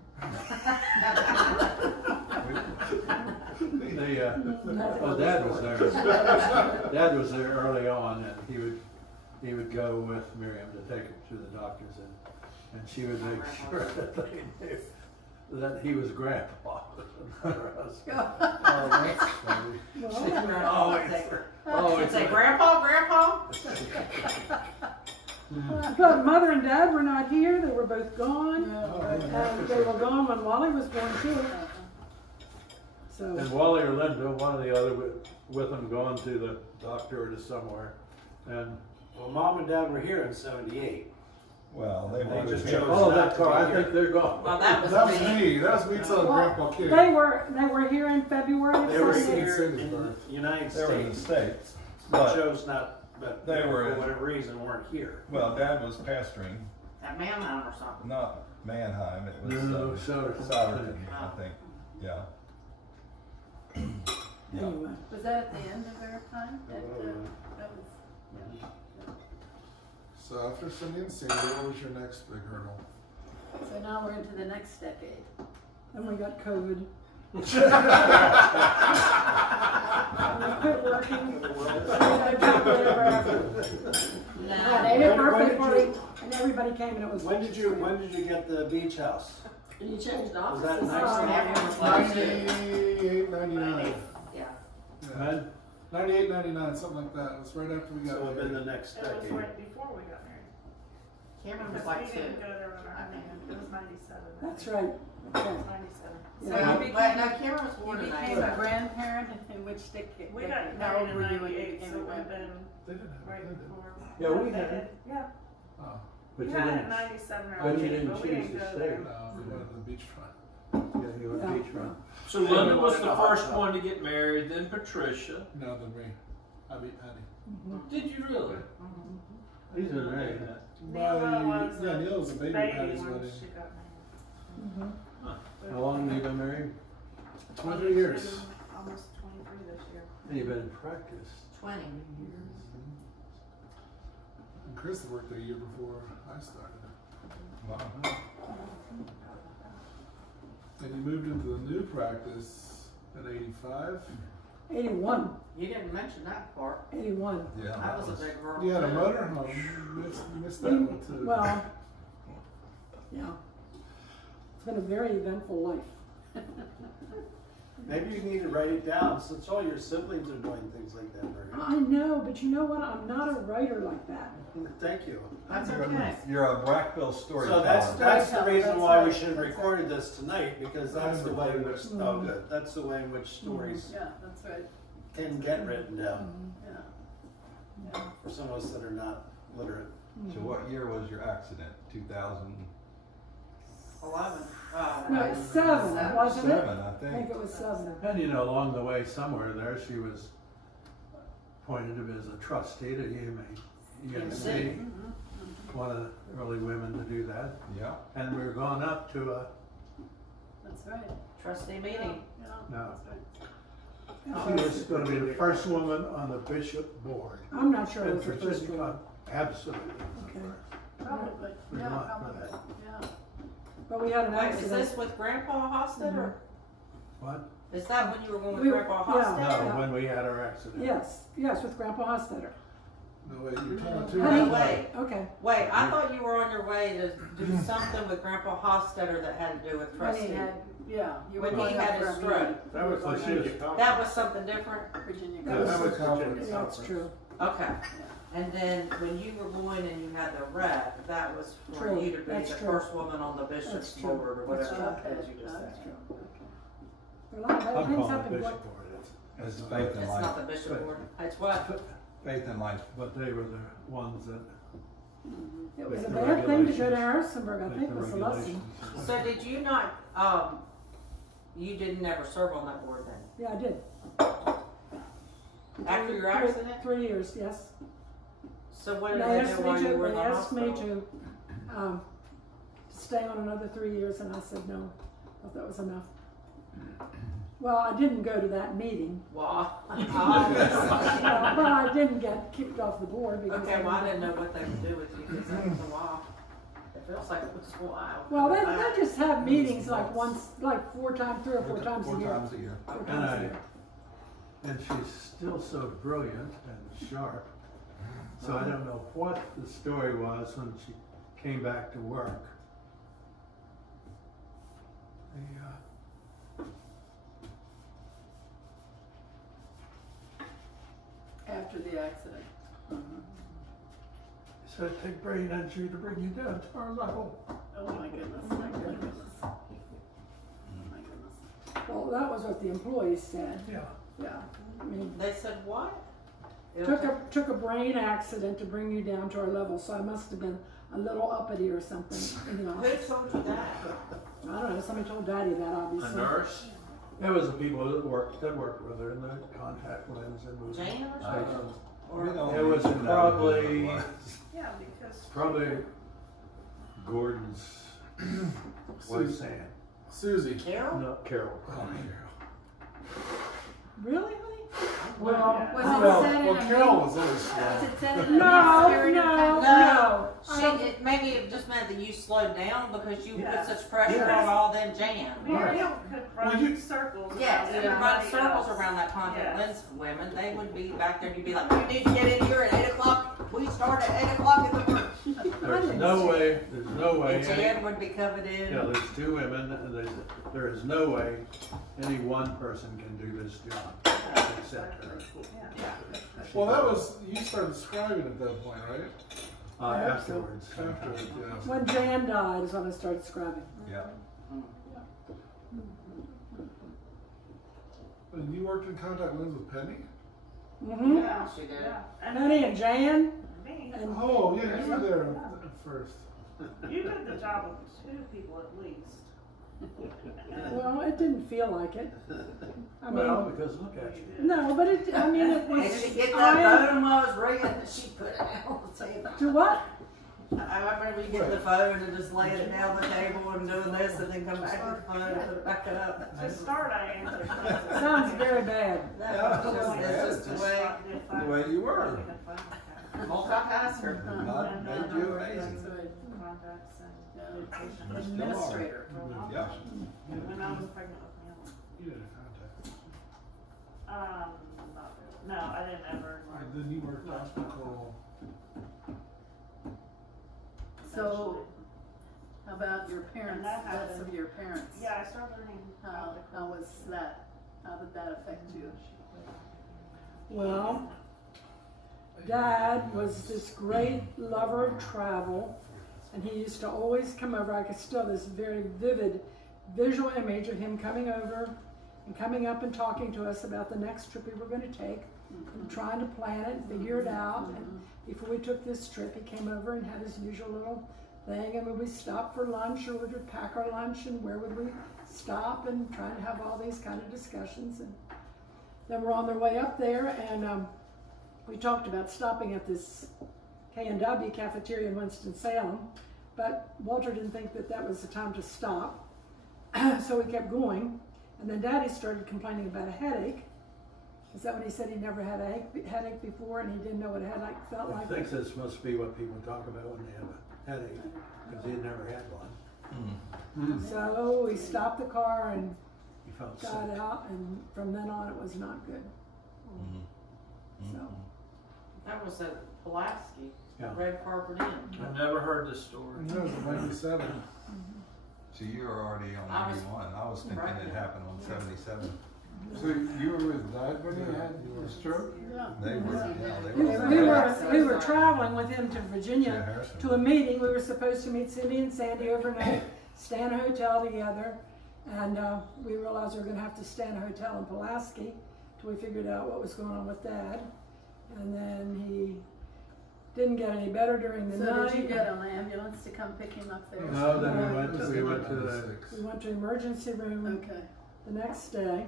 Well, Dad was there. Dad was there early on, and he would go with Miriam to take him to the doctors, and she would make sure that they knew that he was Grandpa, not her husband. Oh, that's funny. Always say, Grandpa, Grandpa? But Mother and Dad were not here. They were both gone. And they were gone when Wally was born too. So. And Wally or Linda, one or the other, with them going to the doctor or to somewhere, and Well, Mom and Dad were here in '78. Well, they They were just here. chose oh, not that to car, be I here. think they're gone. Well, that was That was me. me. That was me telling Grandpa Kid. They were here in February of They were '78. here Cindy's in birth. the United They were in the States. States. They But, chose not, but They were for in- whatever reason weren't here. well, Dad was pastoring, At Mannheim or something. not Mannheim, it was No, Soderton. Soderton, I think, yeah. Anyway. Was that at the end of their time? That was, So after Cindy and Sandy, what was your next big hurdle? so now we're into the next decade. Then we got COVID. And we quit working. And I had a birthday party, and everybody came, and it was. When did you get the beach house? And you changed Was that offices. 98, 99. Yeah. Yeah. 98, 99, something like that. It was right after we got So it'd been married. the next It was decade. right before we got married. Cameron was Because like we two. didn't go there when our honeymoon. It was 97. That's right. It Okay. was 97. So Yeah. you became, No, Cameron was born you in became a 97. grandparent in which decade? We got How married old in were you when you 98, became so a it would have grandparent? been They didn't have right it, did before. Yeah, we They had did. it. Yeah. Oh, But We you had it in didn't, 97 or but you 98, didn't but we choose didn't to go stay. there. no, we went to the beachfront. Yeah, you were beachfront. So Linda was the first one to get married, then Patricia. No, than me. I beat Patty. Did you really? He's been married. Neil was Yeah, Neil was a baby at baby Patty's when wedding. she got married. How long have you been married? 23 years. It's been almost 23 this year. You've been in practice. 20. And Chris had worked there a year before I started. Wow. And he moved into the new practice in 85. 81. You didn't mention that part. 81. Yeah, That was a big hurdle. You had a too. motorhome. You missed that one too. Well, yeah. It's been a very eventful life. Maybe you need to write it down since all your siblings are doing things like that, Mary. I know, but you know what? I'm not a writer like that. Thank you. That's You're okay. You're a Brackville storyteller. So that's the reason That's why we right. should have recorded this tonight, because that's the way in which, oh good, that's the way in which stories Yeah, that's right. can get written down Yeah. for some of us that are not literate. So what year was your accident? 2007, 11. No, 7, wasn't it? I I think think. it was 7. And you know, along the way somewhere there, she was appointed as a trustee to EMC, one of the early women to do that. Yeah. And we were going up to a, That's right. Trustee meeting. Yeah, No. that's right. she was going to be the first woman on the bishop board. I'm not sure it And was the first Virginia one. got absolutely. Okay. Probably. We're Yeah, not probably. for that. Yeah. But we had an Wait, is accident. this with Grandpa Hofstadter? What? Is that when you were going with We- Grandpa yeah. Hofstadter? No, when we had our accident. Yes, with Grandpa Hostetter. No, wait, you're telling two Honey. people. Wait, Okay. wait, I thought you were on your way to do something with Grandpa Hofstadter that had to do with When he trustee. had, yeah, you were When going he up had for his a stroke. meeting. That was Oh, she Virginia was- Conference. That was something different? Virginia. That was That was a conference. Yeah, that's true. Okay. And then when you were going and you had the wreck, that was for True. you to be That's the true. first woman on the bishop's That's true. board or That's whatever Okay, that is you just that's said. true. A lot of bad I'm things calling it happened. bishop What? board. It's faith in It's not life. the bishop board. It's what? Faith in life. But they were the ones that. It was a Make the bad thing to go to regulations. Harrisonburg, I make think the was the lesson. regulations. So did you not, you didn't ever serve on that board then? Yeah, I did. After your accident? 3 years, yes. So what And did they they do asked while me you to, were in they the asked me hospital? to to stay on another 3 years, and I said no. I thought that was enough. Well, I didn't go to that meeting. Wow. But I didn't get kicked off the board because Okay, well, I didn't know what they would do with you because that was a while. It feels like it was a while. Well, they just have meetings like once, like 3 or 4 times a year. 4 times a year. 4 times a year. And she's still so brilliant and sharp. So I don't know what the story was when she came back to work. After the accident. So it take brain injury to bring you down to our level. Oh my goodness, my goodness. My goodness. Well, that was what the employees said. Yeah. Yeah. I mean, They said what? took a brain accident to bring you down to our level, so I must have been a little uppity or something. You know. Who told you that? I don't know. Somebody told Daddy that, obviously. A nurse? That was the people that worked with her in the contact lens and moving Jan or stations. Or It was probably Yeah, because probably Gordon's wife Sam. Susie. Carol? No, Carol. Really, honey? Well, Was well, it set in well, a Carol meeting? was always slow. Was it set in a No, spirit of no, time? no. It maybe it just meant that you slowed down because you Yeah. put such pressure Yeah. on all them Jan. Miriam could run Well, you- circles. Yes, around you would run everybody circles else. around that contact Yes. lens women. They would be back there and you'd be like, you need to get in here at 8 o'clock. We start at 8 o'clock in the morning. There's no way. And Jan would be covered in. Yeah, there's 2 women, and there is no way any one person can do this job except her. Yeah. Well, that was, you started scribing at that point, right? Afterwards. Afterwards, yeah. When Jan died is when I started scribing. Yeah. And you worked in contact lens with Penny? Mm-hmm. Yeah, She did. yeah. And Penny and Jan. me. And Oh, yeah, you were there at first. You did the job of 2 people at least. well, it didn't feel like it. I mean, Well, because look at you. no, but it. I mean, it was. And she get that phone while I was ringing and she put it down on the table. To what? I remember you getting the phone and just laying it down the table and doing this and then come back to the phone and put it back up. To start, I answered. Sounds very bad. It's just the The way you were. multitasker. God made you amazing. Contacts and Yeah. Administrator. Yeah. when I was pregnant with Neil. You did a contact. Not really. No, I didn't ever. And then you worked optical. So, how about your parents, And that deaths happened. of your parents? Yeah, I started learning How was that? How did that affect you? Well, Dad was this great lover of travel, and he used to always come over. I could still this very vivid visual image of him coming over and coming up and talking to us about the next trip we were going to take, and trying to plan it and figure it out. And before we took this trip, he came over and had his usual little thing, and would we stop for lunch, or would we pack our lunch, and where would we stop, and try to have all these kind of discussions. And then we're on their way up there, and we talked about stopping at this K&W cafeteria in Winston-Salem, but Walter didn't think that that was the time to stop, so we kept going. And then Daddy started complaining about a headache. Is that when he said he never had a headache before, and he didn't know what a headache felt I like? think this must be what people talk about when they have a headache, because he had never had one. So we stopped the car and He felt sick. got out, and from then on it was not good. So That was at Pulaski, Yeah. Red Carpet Inn. I've never heard this story. That was in 97. So you were already on I was- 91. I was thinking it happened on 77. So you were with Dad when he had the stroke? Yeah. They were, yeah, they were. we were traveling with him to Yeah, Virginia Harrison. to a meeting. We were supposed to meet Cindy and Sandy overnight, stay in a hotel together, and we realized we were going to have to stay in a hotel in Pulaski till we figured out what was going on with Dad. And then he didn't get any better during the So night. did you get an ambulance to come pick him up there? No, then we went to the, We went to the emergency room Okay. the next day.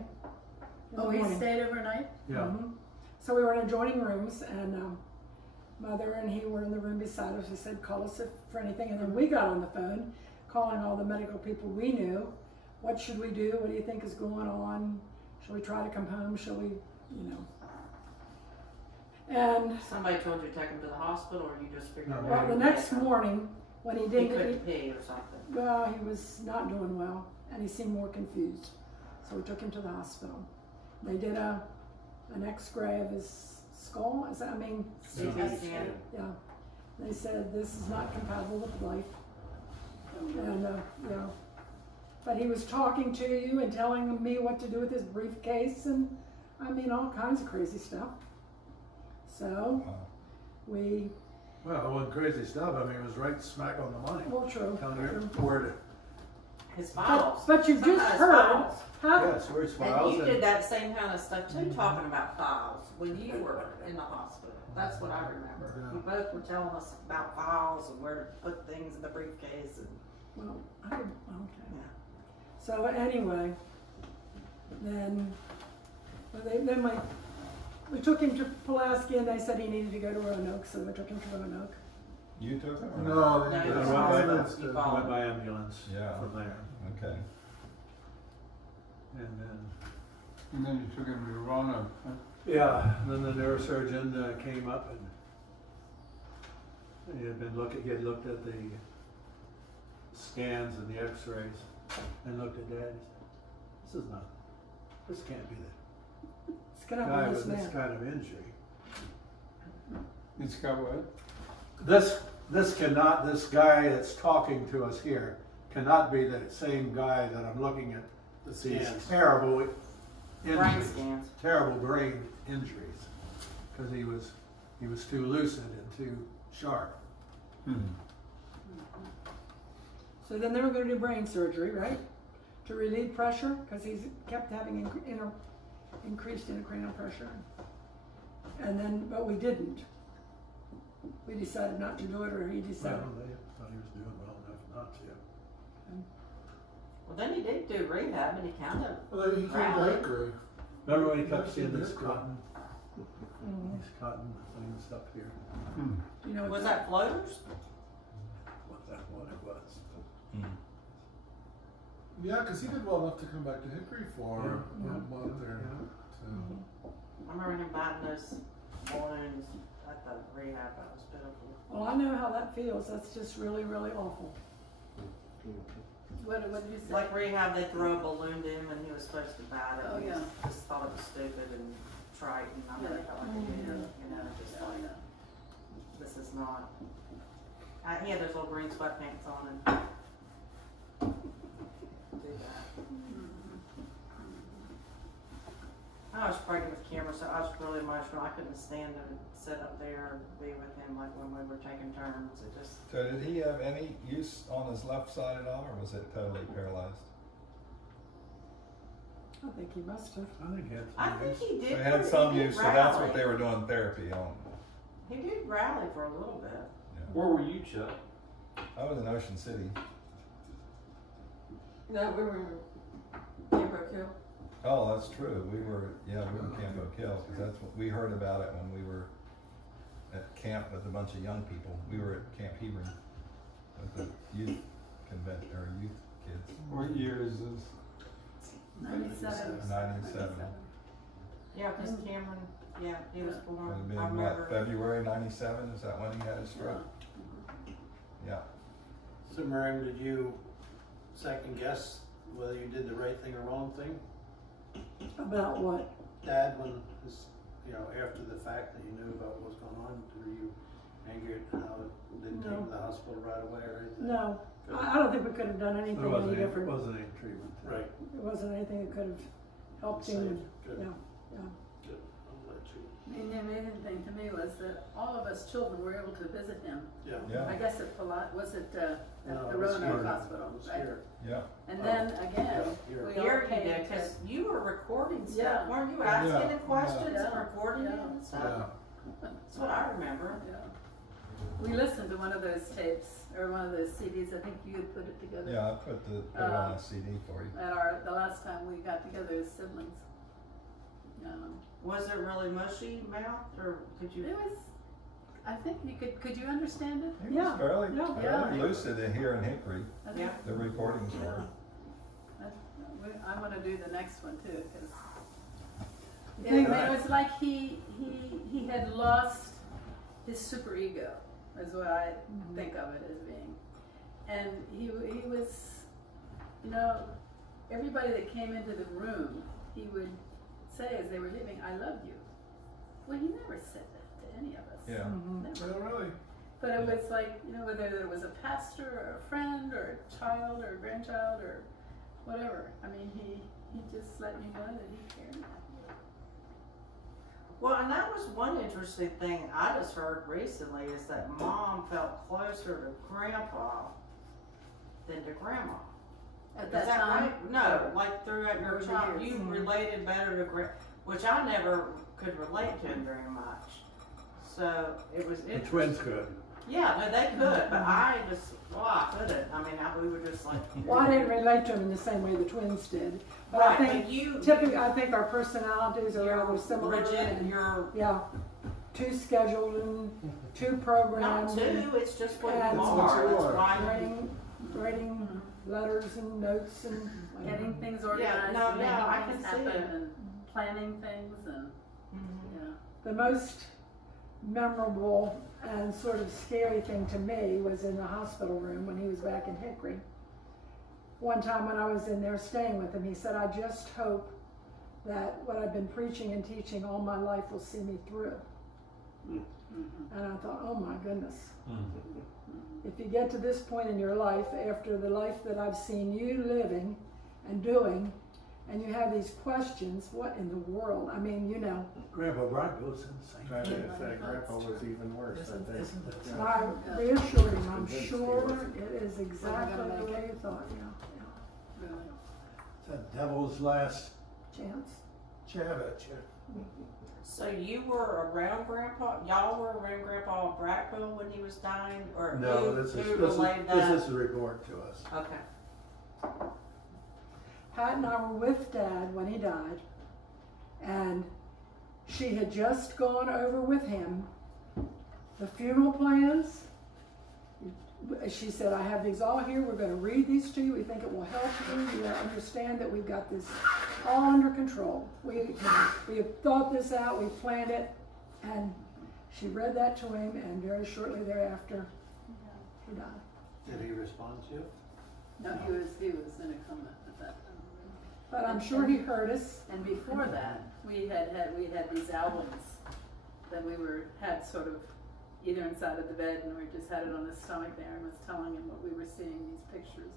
in Oh, the he morning. stayed overnight? yeah. Mhm. So we were in adjoining rooms, and mother and he were in the room beside us. He said, call us if for anything. And then we got on the phone, calling all the medical people we knew. What should we do? What do you think is going on? Shall we try to come home? Shall we, you know? And Somebody told you to take him to the hospital, or you just figured? well, the next morning when he He didn't, couldn't pee or something. well, he was not doing well, and he seemed more confused. So we took him to the hospital. They did an X-ray of his skull. Is that, I mean, CT scan. yeah. They said this is not compatible with life, and you know. But he was talking to you and telling me what to do with his briefcase, and I mean all kinds of crazy stuff. So we. Well, it wasn't crazy stuff. I mean, it was right smack on the money. Well, true. Telling you True. where to. His files. But you just Sometimes heard. files. How? Yes, where his files. And you did that same kind of stuff too, talking about files when you were in the hospital. That's what I remember. Yeah. You both were telling us about files and where to put things in the briefcase. And Well, okay. So anyway, then we took him to Pulaski, and they said he needed to go to Roanoke, so we took him to Roanoke. You took it? or No, No, they it was Went by ambulance Yeah. from there. Okay. And then you took him to Roanoke, huh? yeah, then the neurosurgeon came up and he had looked at the scans and the x-rays and looked at Dad and said, this can't be the It's gonna guy be with this this man. kind of injury. It's got what? This guy that's talking to us here cannot be the same guy that I'm looking at that sees Scans. terrible brain injuries, scans. terrible brain injuries, because he was too lucid and too sharp. So then they were going to do brain surgery, right? To relieve pressure, because he's kept having increased intracranial pressure. And then, but we didn't. We decided not to do it, or he decided. Well, they thought he was doing well enough not to. Well, then he did do rehab, and he kind of. Well, he came to Hickory. Remember when he kept seeing this Hickory. cotton? Mhm. These cotton things up here. You know, Was that floaters? What it was. Yeah, because he did well enough to come back to Hickory for Yeah. a month or two. I remember him buying those balloons at the rehab. That was pitiful. Well, I know how that feels. That's just really, really awful. What did you say? Like rehab, they throw a balloon to him, and he was supposed to buy it. Oh, and he yeah. just thought it was stupid and trite, and I never felt like he did it. You know, just like this is not. He had those little green sweatpants on and do that. I was pregnant with Cameron, so I was really emotional. I couldn't stand to sit up there and be with him like when we were taking turns. It just. So did he have any use on his left side at all, or was it totally paralyzed? I think he must have. I think he had I some think use. he did. They had he some did use, so that's rally. what they were doing therapy on. He did rally for a little bit. Where were you, Chuck? I was in Ocean City. No, we were in Pembroke Hill. Oh, that's true. We were in Camp Oak Hills, because that's what we heard about it when we were at camp with a bunch of young people. We were at Camp Hebron with the youth convention, or youth kids. What year is this? 97. 97. Yeah, because Cameron, he was born. Would have I been remember. what, February 97? Is that when he had his stroke? Yeah. So Miriam, did you second guess whether you did the right thing or wrong thing? About what? Dad, when his, after the fact that you knew about what was going on, were you angry at how it didn't take him to the hospital right away or anything? No, I don't think we could have done anything There wasn't any different. wasn't any treatment. Right. It wasn't anything that could have helped him. Good. Yeah. Good. I'm glad you. And the amazing thing to me was that all of us children were able to visit him. Yeah. Yeah. I guess at was it at No, the it was Roanoke here. Hospital, It was right? here. Yeah. And then again, Here. we all Here you came did, to. because you were recording stuff. Yeah. Weren't you asking Yeah. him questions and Yeah. recording it Yeah. and stuff? Yeah. That's what I remember. Yeah. We listened to one of those tapes or one of those CDs. I think you had put it together. Yeah, I put it on a CD for you. At the last time we got together as siblings. Was it really mushy mouth, or could you? It was I think you could you understand it? He was fairly Yeah. lucid in here in Hickory. I think, The recordings were. I want to do the next one too, because think it was like he had lost his superego, is what I think of it as being, and he was, you know, everybody that came into the room, he would say as they were leaving, "I love you." Well, he never said that to any of us. Yeah. Never. Oh, really? But it was like, you know, whether it was a pastor or a friend or a child or a grandchild or whatever. I mean, he just let you know that he cared. Well, and that was one interesting thing I just heard recently is that Mom felt closer to Grandpa than to Grandma. At that Is that time? right? No, like throughout your Over the child, years. you related better to Grandma, which I never could relate to him very much. So it was The interesting. twins could. Yeah, no, they could, but I just, I couldn't. I mean, we were just like. Well, I didn't relate to him in the same way the twins did. But Right, I think but you. typically, I think our personalities are rather similar. Rigid, and, you're. yeah, too scheduled and too Not programmed. two, it's just what and you what are. you That's are. right. Writing letters and notes and Getting things organized, no, and no, I making can things see happen, it. and planning things, and the most memorable and sort of scary thing to me was in the hospital room when he was back in Hickory. One time when I was in there staying with him, he said, "I just hope that what I've been preaching and teaching all my life will see me through." And I thought, oh my goodness. If you get to this point in your life, after the life that I've seen you living and doing, and you have these questions, what in the world? I mean, you know. Grandpa Bronco's insane. I was gonna say, Grandpa was even worse, I think. And I reassured him, I'm sure it is exactly the way you thought, yeah. It's a devil's last Chance. jab at you. So you were around Grandpa, y'all were around Grandpa Brackville when he was dying, or No, who this relayed that? is a report to us. Okay. Pat and I were with Dad when he died, and she had just gone over with him the funeral plans. She said, "I have these all here. We're going to read these to you. We think it will help you. You understand that we've got this all under control. We have thought this out. We planned it." And she read that to him, and very shortly thereafter, he died. Did he respond to you? No, he was in a coma at that time. But I'm sure he heard us. And before that, we had these albums that we had sort of either inside of the bed, and we just had it on his stomach there, and was telling him what we were seeing, these pictures,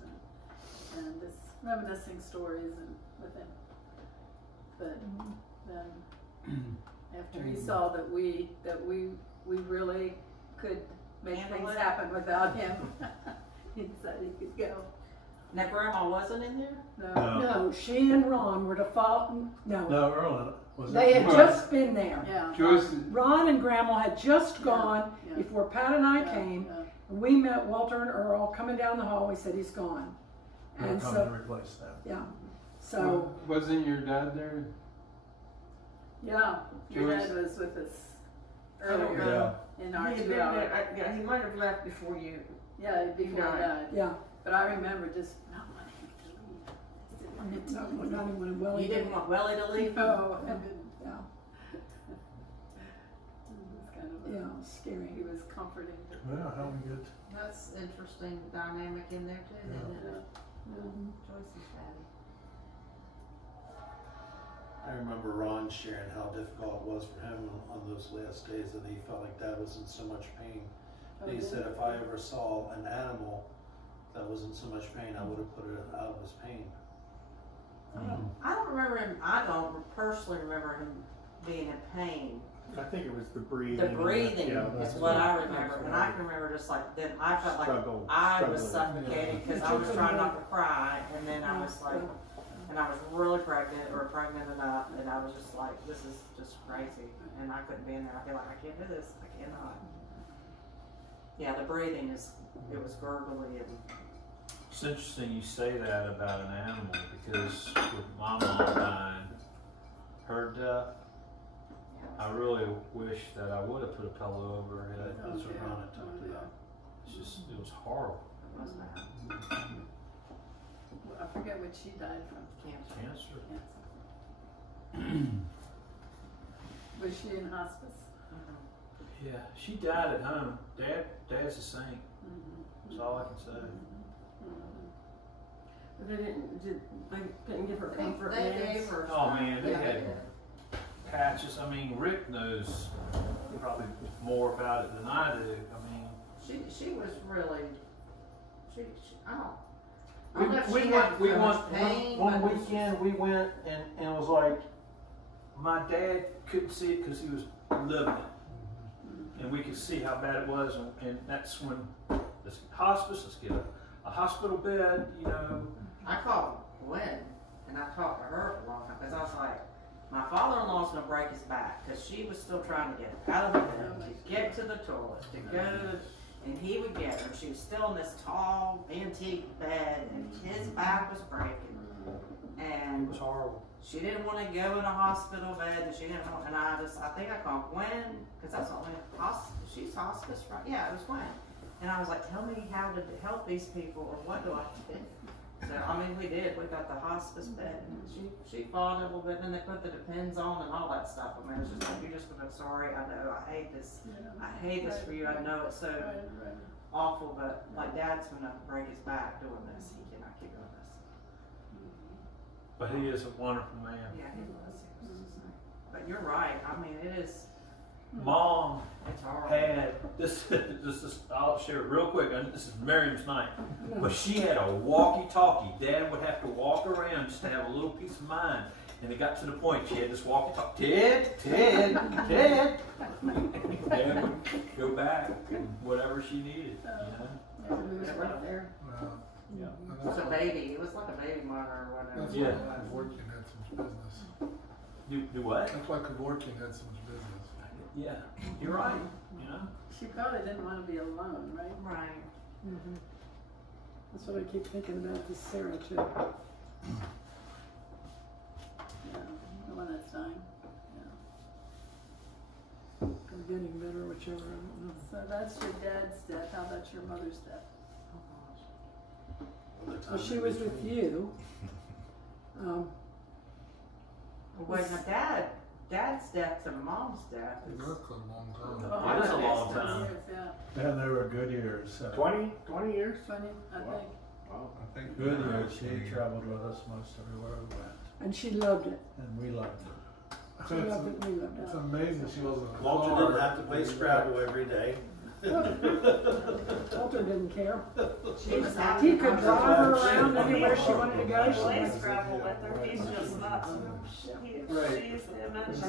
and just reminiscing stories and with him. But then after he saw that we really could make Handle things it. happen without him, he decided he could go. Now Grandma wasn't in there? No, she and Ron were to follow. No, Earl was. they had just been there. Yeah. Ron and Grandma had just gone yeah. before Pat and I Yeah, came. yeah. And we met Walter and Earl coming down the hall. We said he's gone. They're And coming so, to replace them. yeah. So, Wasn't your dad there? Yeah, your Joyce? dad was with us Yeah. earlier in our 2 hour. Yeah, he might have left before you. Yeah, before he died. yeah. But I remember just not wanting him to leave. Not even Willie. You didn't want Wellie to leave? No, I didn't. Yeah. It was kind of Yeah, scary. he was comforting. Well, how we get. That's interesting dynamic in there too, isn't it? Joyce's daddy. I remember Ron sharing how difficult it was for him on those last days, and he felt like Dad was in so much pain. And he said, if I ever saw an animal that was in so much pain, I would have put it out of his pain. I don't remember him, I don't personally remember him being in pain. I think it was the breathing. The breathing Yeah, is that's what I that's remember, what and I can remember just like, then I felt like Struggle- I was struggling. suffocating because I was trying not to cry, and then I was like, and I was really pregnant enough, and I was just like, this is just crazy, and I couldn't be in there. I feel like I can't do this, I cannot. Yeah, the breathing it was gurgly and. It's interesting you say that about an animal because with my mom dying, her death, I really wish that I would have put a pillow over her head. That's what Ron had talked about. It's just, it was horrible. It was bad. I forget what she died from. Cancer. Was she in hospice? Yeah, she died at home. Dad's a saint. That's all I can say. But they couldn't give her comfort. They gave her. Oh man, they Yeah, had did. patches. I mean, Rick knows probably more about it than I do. I mean, She was really. She I don't. I We don't know if went, she had we so went, much pain, one but it was weekend, we went and it was like, my dad couldn't see it because he was living it, and we could see how bad it was. And that's when this hospice. Let's get a hospital bed. You know. I called Gwen and I talked to her for a long time because I was like, my father-in-law's gonna break his back because she was still trying to get out of the bed, to get to the toilet, to go, and he would get her. She was still in this tall antique bed and his back was breaking. It And was horrible. she didn't want to go in a hospital bed and she didn't want, and I think I called Gwen because that's the only she's hospice, right? Yeah, it was Gwen. And I was like, tell me how to help these people or what do I do? So, I mean, we did. We got the hospice bed. And she fought a little bit, and then they put the Depends on and all that stuff. I mean, it was just like, you're just gonna, sorry, I know, I hate this. I hate this for you. I know it's so awful, but like Dad's gonna break his back doing this. He cannot keep doing this. But he is a wonderful man. Yeah, he was. But you're right. I mean, it is. Mom It's horrible. had this. I'll share it real quick. And this is Miriam's night, but she had a walkie-talkie. Dad would have to walk around just to have a little peace of mind. And it got to the point she had this walkie-talkie. Ted. Dad would go back and whatever she needed. You know? It was right there. Yeah. It was a baby. It was like a baby monitor or whatever. That's Yeah. why Kevorkian had so much business. Do what? That's why Kevorkian had so much business. Yeah, you're right. You know. She probably didn't want to be alone, right? Right. That's what I keep thinking about this Sarah too. Yeah, the one that's dying. Or getting better, whichever, I don't know. So that's your dad's death. How about your mother's death? Well, she was with you. Wait, my Dad's death to Mom's death. That's a long time. It was a long That's 20 time. years, yeah. and they were good years. 20 years? 20, I think. Wow. I think Good years. She traveled with us most everywhere we went, And she loved it. and we loved it. She loved it, we loved It's it. amazing she wasn't. Walter didn't have to play Scrabble every day. Walter didn't care. She was happy. He could drive her around anywhere she wanted to go. She Play was, Scrabble with her, he's just nuts. Right. She's the immense.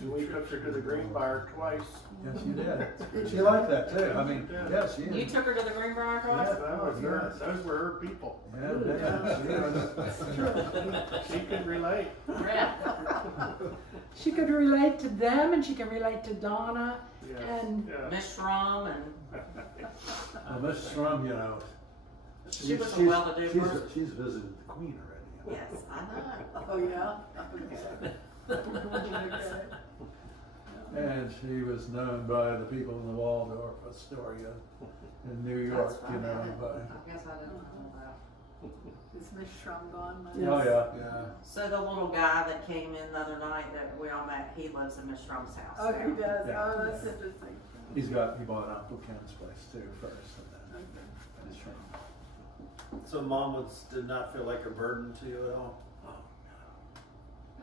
We took her to the Greenbrier twice. Yes, you did. She liked that too. I mean, yes, she You did. took her to the Greenbrier Cross? Those were her people. Yeah, She could relate. Yeah. she could relate to them and she could relate to Donna and Miss Schrum and Miss Strum, you know. she was a well-to-do person. She's visited the Queen already. Yes, I know. Oh, yeah? And she was known by the people in the Waldorf Astoria in New York, That's you know. funny. By, I guess I didn't know that. Is Miss Schrum gone? Yes. Oh, yeah. Yeah. So the little guy that came in the other night that we all met, he lives in Miss Strum's house. Oh, he does? Yeah. Oh, that's interesting. He bought Uncle Ken's place too first, and then Miss Strum. So Mom did not feel like a burden to you at all?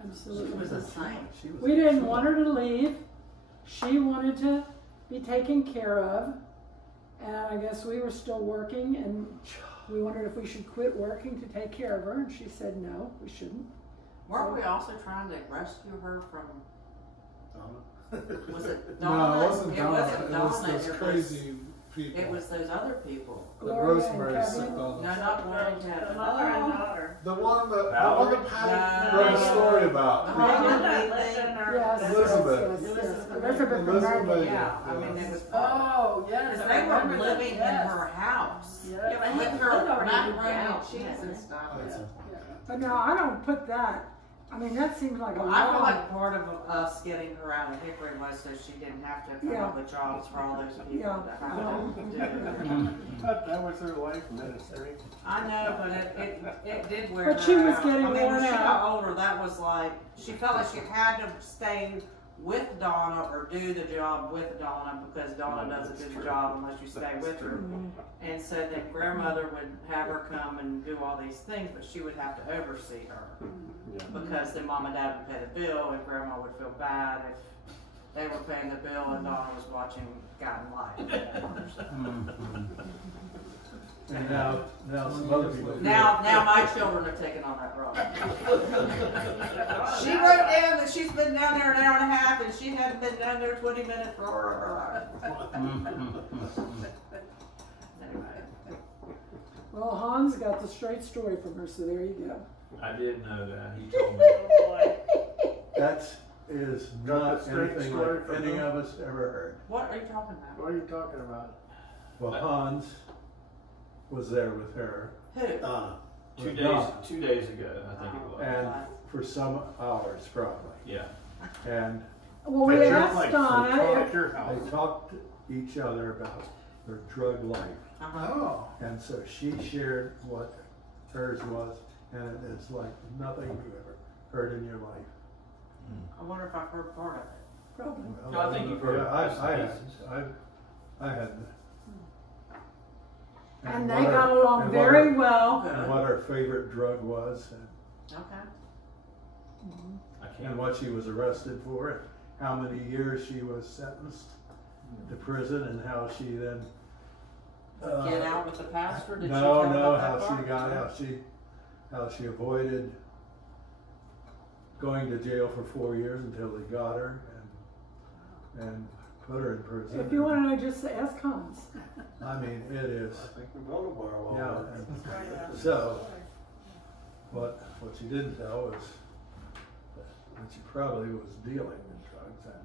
She absolutely. was a saint. We didn't want her to leave. She wanted to be taken care of. And I guess we were still working and we wondered if we should quit working to take care of her. And she said, no, we shouldn't. Weren't we also trying to rescue her from, was it No, Donna? it wasn't Donna. wasn't It was Donna. those crazy people. It was those other people. The Gloria Rosemary and sick Kevin. No, dollars. not Gloria and The Kevin. mother and daughter. The one that Valerie? Patty No. wrote a story about. Megan That Lee lived in thing. her. Yes, Elizabeth. yes, yes, yes. Elizabeth. Elizabeth and Elizabeth. Maggie. Yeah, I mean, it was. Oh, yes. Because I they were remember living that, in yes. her house. Yeah. Yeah, but With he her already macaroni moved and out. cheese and stuff. That's Yeah. But no, I don't put that I mean, that seems like a Well, I feel lot. like part of us getting her out of Hickory was so she didn't have to come up with jobs for all those people Yeah. that have to do it. That was her life ministry. I know, but it did wear her But she was out. getting I mean, worn when she out. got older, that was like, she felt like she had to stay with Donna or do the job with Donna because Donna doesn't do the job unless you stay with her. And so then grandmother would have her come and do all these things, but she would have to oversee her. Because then mom and dad would pay the bill and grandma would feel bad if they were paying the bill and Donna was watching Guiding Light. And now some other people. Now my children are taking on that role. She wrote down that she's been down there an hour and a half and she hadn't been down there 20 minutes for her life. Anyway. Well, Hans got the straight story from her, so there you go. I did know that. He told me. That is not straight anything story like from any who? of us ever heard. What are you talking about? What are you talking about? Well, Hans was there with her. Who? Donna. 2 days ago, I think it was. And for some hours, probably. Yeah. And Well, we asked Donna if, they talked to each other about their drug life. Oh. And so she shared what hers was, and it is like nothing you ever heard in your life. I wonder if I've heard part of it. probably. No, I think you've heard Yeah, I had. And they what her- got along and very what well. her, and what her favorite drug was, and Okay. I can't. and what she was arrested for, and how many years she was sentenced to prison, and how she then Get out with the pastor? Did she no, tell no, about how that she part? got out, how she avoided going to jail for 4 years until they got her and put her in prison. If you want to know, just ask Hans. I mean, it is. I think we go to borrow all Yeah, that. and so what she didn't tell was that she probably was dealing in drugs, and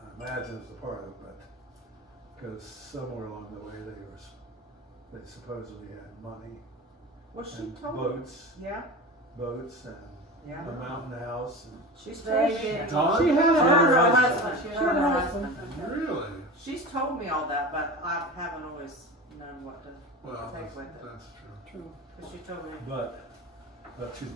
I imagine it's a part of it, but because somewhere along the way they supposedly had money Well, she and told me. boats and Yeah. a mountain house. And She's They told me. did. Dawn? She had Her and her her husband. She She and had her her husband. Really? She's told me all that, but I haven't always known what to Well, take with it. that's true. True. But she told me. But she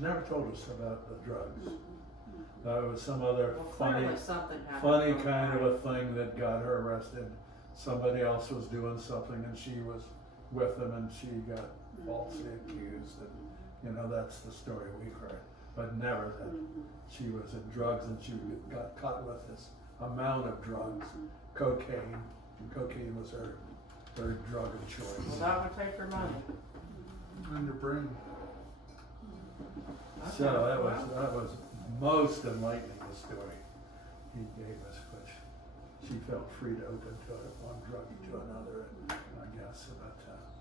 never told us about the drugs. It was some other Well, funny clearly something happened. funny kind of a thing that got her arrested. Somebody else was doing something and she was with them and she got falsely accused, and that's the story we've heard, but never that she was in drugs and she got caught with this amount of drugs, cocaine. Cocaine was her drug of choice. Well, that would take her money. And your brain. So that was most enlightening story he gave us, which she felt free to open to one druggie to another, I guess.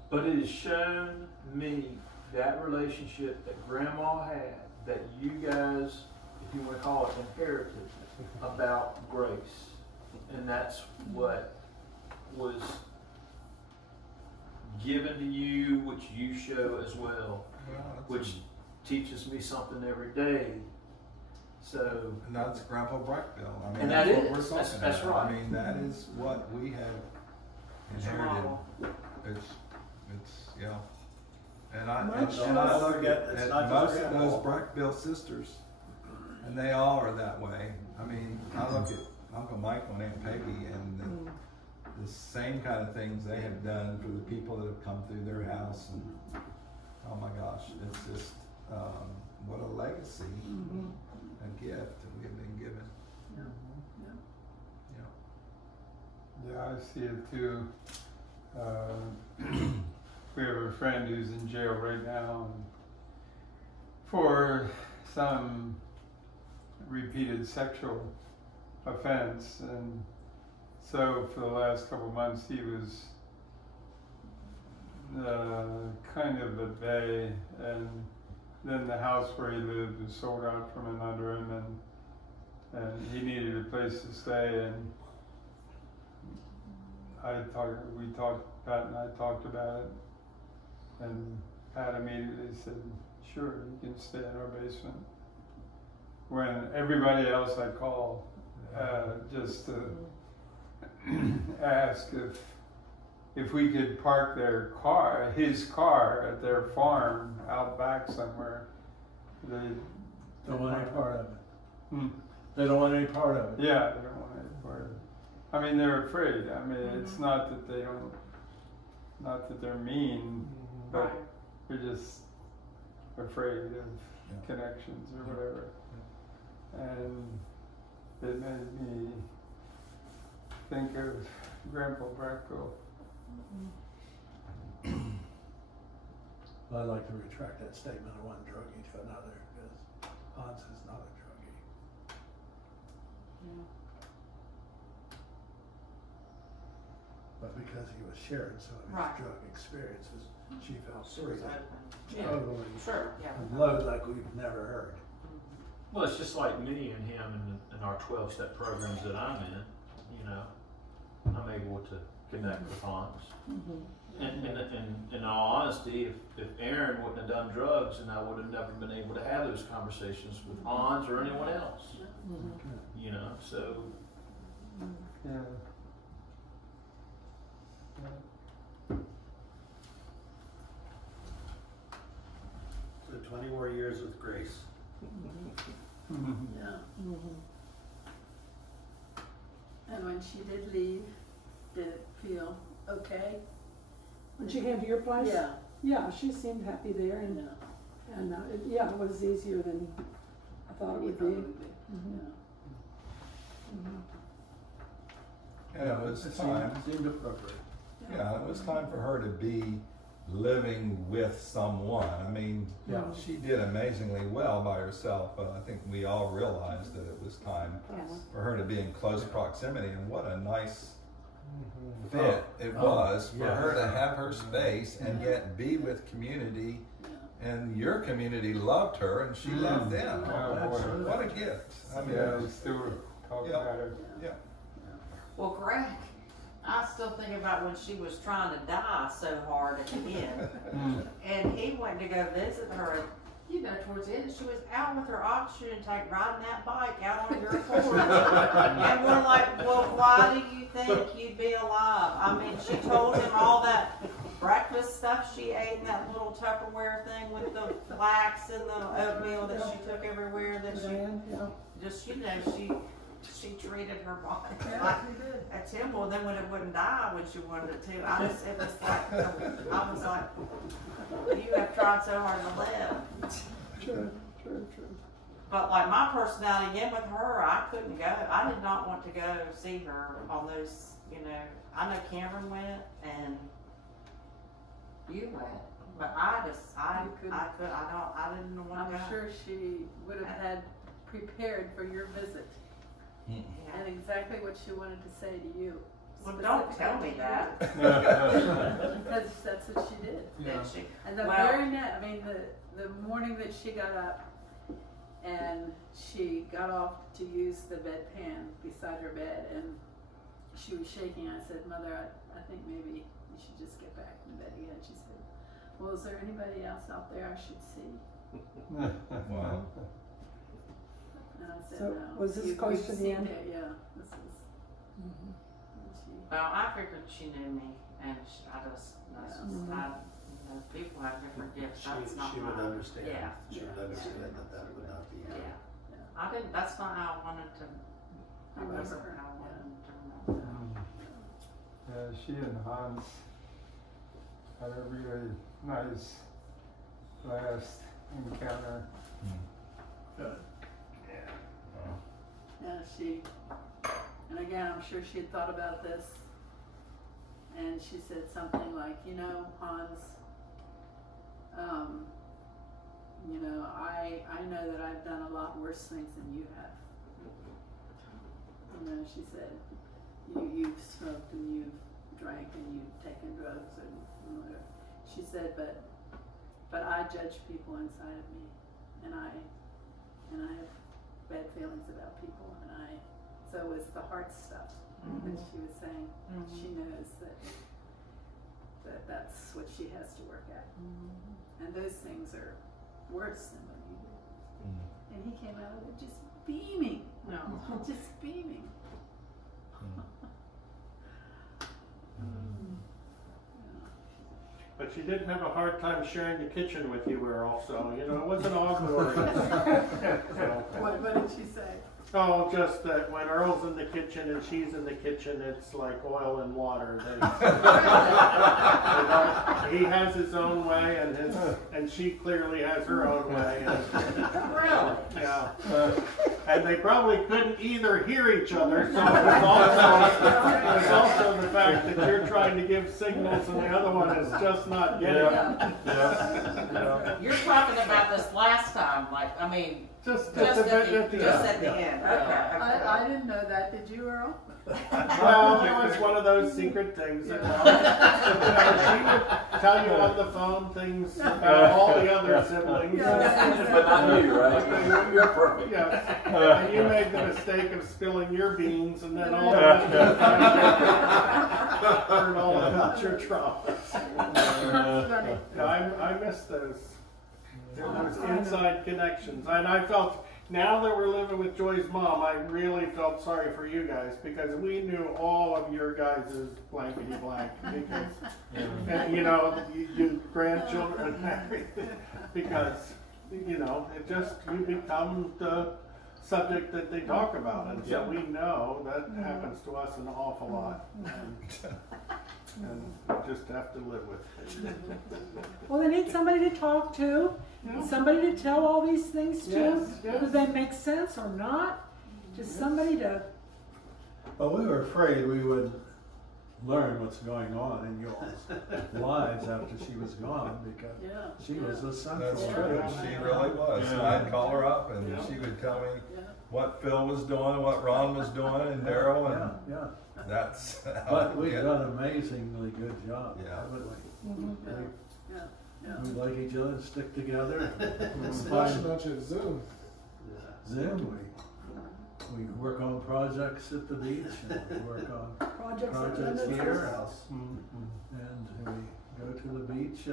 But it has shown me that relationship that Grandma had, that you guys, if you want to call it, inherited about grace. And that's what was given to you, which you show as well, which teaches me something every day. So, And that's Grandpa Brackbill. I mean, And that's that what is. we're talking That's about. right. I mean, that is what we have inherited. It's yeah. And I Much and I less. look Forget, it's at not just most of Grandpa. those Brackbill sisters, and they all are that way. I mean, I look at Uncle Michael and Aunt Peggy, and the same kind of things they have done for the people that have come through their house, and oh my gosh, it's just what a legacy, a gift that we have been given. Yeah, I see it too. We have a friend who's in jail right now for some repeated sexual offense, and so for the last couple of months he was kind of at bay, and then the house where he lived was sold out from under him, and he needed a place to stay, and Pat and I talked about it, and Pat immediately said, sure, you can stay in our basement. When everybody else I call, just to ask if we could park his car at their farm out back somewhere. They Don't want any part of it. Hmm. They don't want any part of it. Yeah, they don't want any part of it. I mean, they're afraid. I mean, it's not that they don't, not that they're mean, but they're just afraid of connections or whatever. And it made me think of Grandpa Bracco. Well, I'd like to retract that statement of one druggie to another, because Hans is not a druggie. But because he was sharing some of his drug experiences, she felt free to totally unload like we've never heard. Well, it's just like me and him in our 12-step programs that I'm in, you know. I'm able to connect with Hans. And in all honesty, if Aaron wouldn't have done drugs, then I would have never been able to have those conversations with Hans or anyone else. You know, so. Yeah. So 20 more years with Grace. Yeah. And when she did leave, did it feel okay? When she came to your place? Yeah. Yeah, she seemed happy there, and it was easier than I thought it would be. Yeah, it was time. Seemed appropriate. Yeah, it was time for her to be living with someone. I mean, she did amazingly well by herself, but I think we all realized that it was time for her to be in close proximity, and what a nice fit it was for her to have her space and yet be with community, and your community loved her and she loved them. What a gift. I mean, we still talk about her. Well, Greg, I still think about when she was trying to die so hard at the end. And he went to go visit her, you know, towards the end. She was out with her oxygen tank riding that bike out on your porch. And we're like, well, why do you think you'd be alive? I mean, she told him all that breakfast stuff she ate in that little Tupperware thing with the flax and the oatmeal that she took everywhere, that she just, you know, she treated her body like a temple, and then when it wouldn't die when she wanted it to, it was like, I was like, you have tried so hard to live. True. But like my personality, again with her, I couldn't go. I did not want to go see her on those, you know, I know Cameron went and you went, but I didn't want to go. I'm sure she would have had prepared for your visit. And exactly what she wanted to say to you. Well, don't tell me that. Because that's what she did. Did she? And the very next, I mean, the morning that she got up and she got off to use the bedpan beside her bed, and she was shaking, I said, Mother, I think maybe you should just get back in bed again. She said, well, is there anybody else out there I should see? wow. And I said, So no. was this close to the end? Yeah, this is. Well, I figured she knew me, and people have different gifts. She would understand. Yeah. She would understand that would not be. I didn't. That's not how I wanted to. I wasn't how I wanted to remember. Yeah, she and Hans had a really nice last encounter. Good. Yeah, and again, I'm sure she had thought about this, and she said something like, you know, Hans, you know, I know that I've done a lot worse things than you have. You know, she said, you've smoked and you've drank and you've taken drugs and whatever. She said, but I judge people inside of me, and I have bad feelings about people, so it's the heart stuff that she was saying. She knows that's what she has to work at, and those things are worse than what you did. And he came out of it just beaming. No. Just beaming. But she didn't have a hard time sharing the kitchen with you, Earl, so, you know, it wasn't all glory. What did she say? Oh, just that when Earl's in the kitchen and she's in the kitchen, it's like oil and water. He has his own way, and she clearly has her own way. Really? Yeah. And they probably couldn't either hear each other, so there's also the fact that you're trying to give signals and the other one is just not getting it. You're talking about this last time, like, I mean, Just at the end. end. Okay. Okay. I didn't know that. Did you, Earl? Well, it was one of those secret things. That, she would tell you on the phone things about all the other siblings. But not you, right? You're perfect. Yes. And you made the mistake of spilling your beans, and then all the rest of the heard all about your traumas. I miss those. Those inside connections. And I felt, now that we're living with Joy's mom, I really felt sorry for you guys because we knew all of your guys' blankety blank. Because, and, you know, your grandchildren and everything. Because, you know, it just, you become the subject that they talk about. And so we know that happens to us an awful lot. And we just have to live with it. Well, they need somebody to talk to, somebody to tell all these things to. Yes. Do they make sense or not? Just somebody to. Well, we were afraid we would learn what's going on in y'all's lives after she was gone because she was the central. That's true. She really was. Yeah. I'd call her up and she would tell me what Phil was doing, what Ron was doing, and Daryl, and that's how. But we've done an amazingly good job. Yeah. Haven't we? Yeah. We like each other, stick together. Especially not your Zoom. Zoom. We work on projects at the beach, and we work on projects here, and we go to the beach,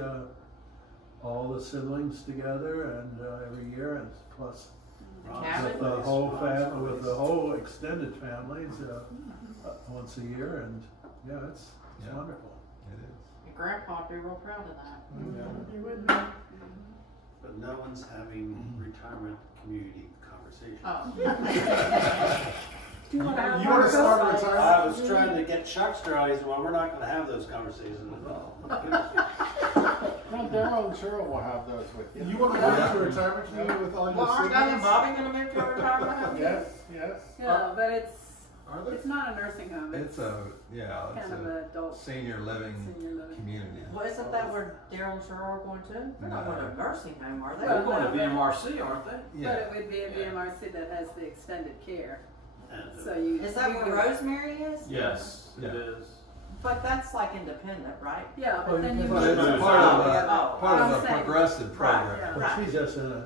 all the siblings together, and every year, and plus with the whole family, with the whole extended families, once a year, and it's wonderful. It is. Your grandpa would be real proud of that. He would be. But no one's having retirement community conversation. Oh. Do you want to have You want to start Marco? retirement? I was trying to get Chuck's drawings, well, we're not gonna have those conversations at all. Well, Daryl and Cheryl will have those with you. You want to go to retirement community with all your Well, aren't Doug and siblings? Bobby gonna move to a retirement home? Yes, yes. Yeah, but Are they? it's not a nursing home. It's a, it's kind of a an adult senior living community. Well, isn't that where Daryl and Cheryl are going to? They're not going to a nursing home, are they? Well, They're going to VMRC, aren't they? Yeah. But it would be a VMRC that has the extended care. So you. Is that you where go- Rosemary is? Yes, it is. But that's like independent, right? Yeah, but then you. But it's move part of up. a, part I'm of a saying- progressive program. Yeah. But she's just in a,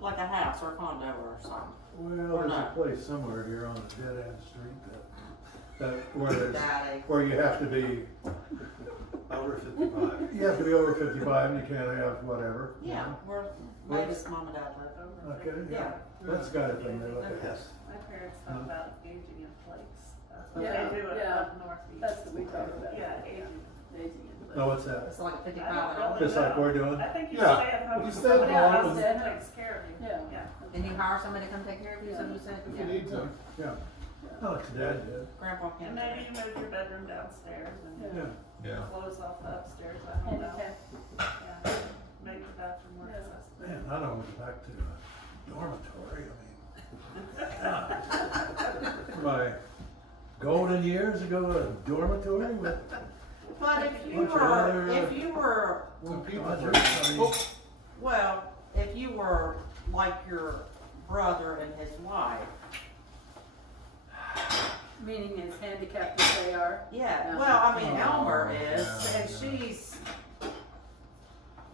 Like a house or a condo or something. well, there's a not. place somewhere here on a dead end street that where there's, Daddy. where you have to be, Over 55. you have to be over 55 and you can't have whatever. Yeah, where latest mom and dad live. Okay, Yeah. That's the kind of thing they look at. Yes. My parents talk about aging in place. That's what Yeah, they do yeah. up northeast. That's what we talk about. Yeah, aging. Aging in place. No, what's that? It's like a 55 I and don't older. Just like we're doing? I think you Yeah. stay at home. You with stay at somebody home else and- that takes care of you. Yeah. And you hire somebody to come take care of you, so you said? If you need to. Yeah. Oh, it's dad did. Grandpa can't. And maybe you move your bedroom downstairs and Yeah. Yeah. close off the upstairs. I don't know. Handicap. Yeah. Make the bathroom more accessible. Man, I don't want to go back to a dormitory. I mean, my golden years ago, a dormitory with But if you bunch of were, other, if you were, When people projects, I mean, well, if you were like your brother and his wife, Meaning as handicapped as they are. yeah, Yeah. well, I mean, Oh, Elmer is, yeah. and she's,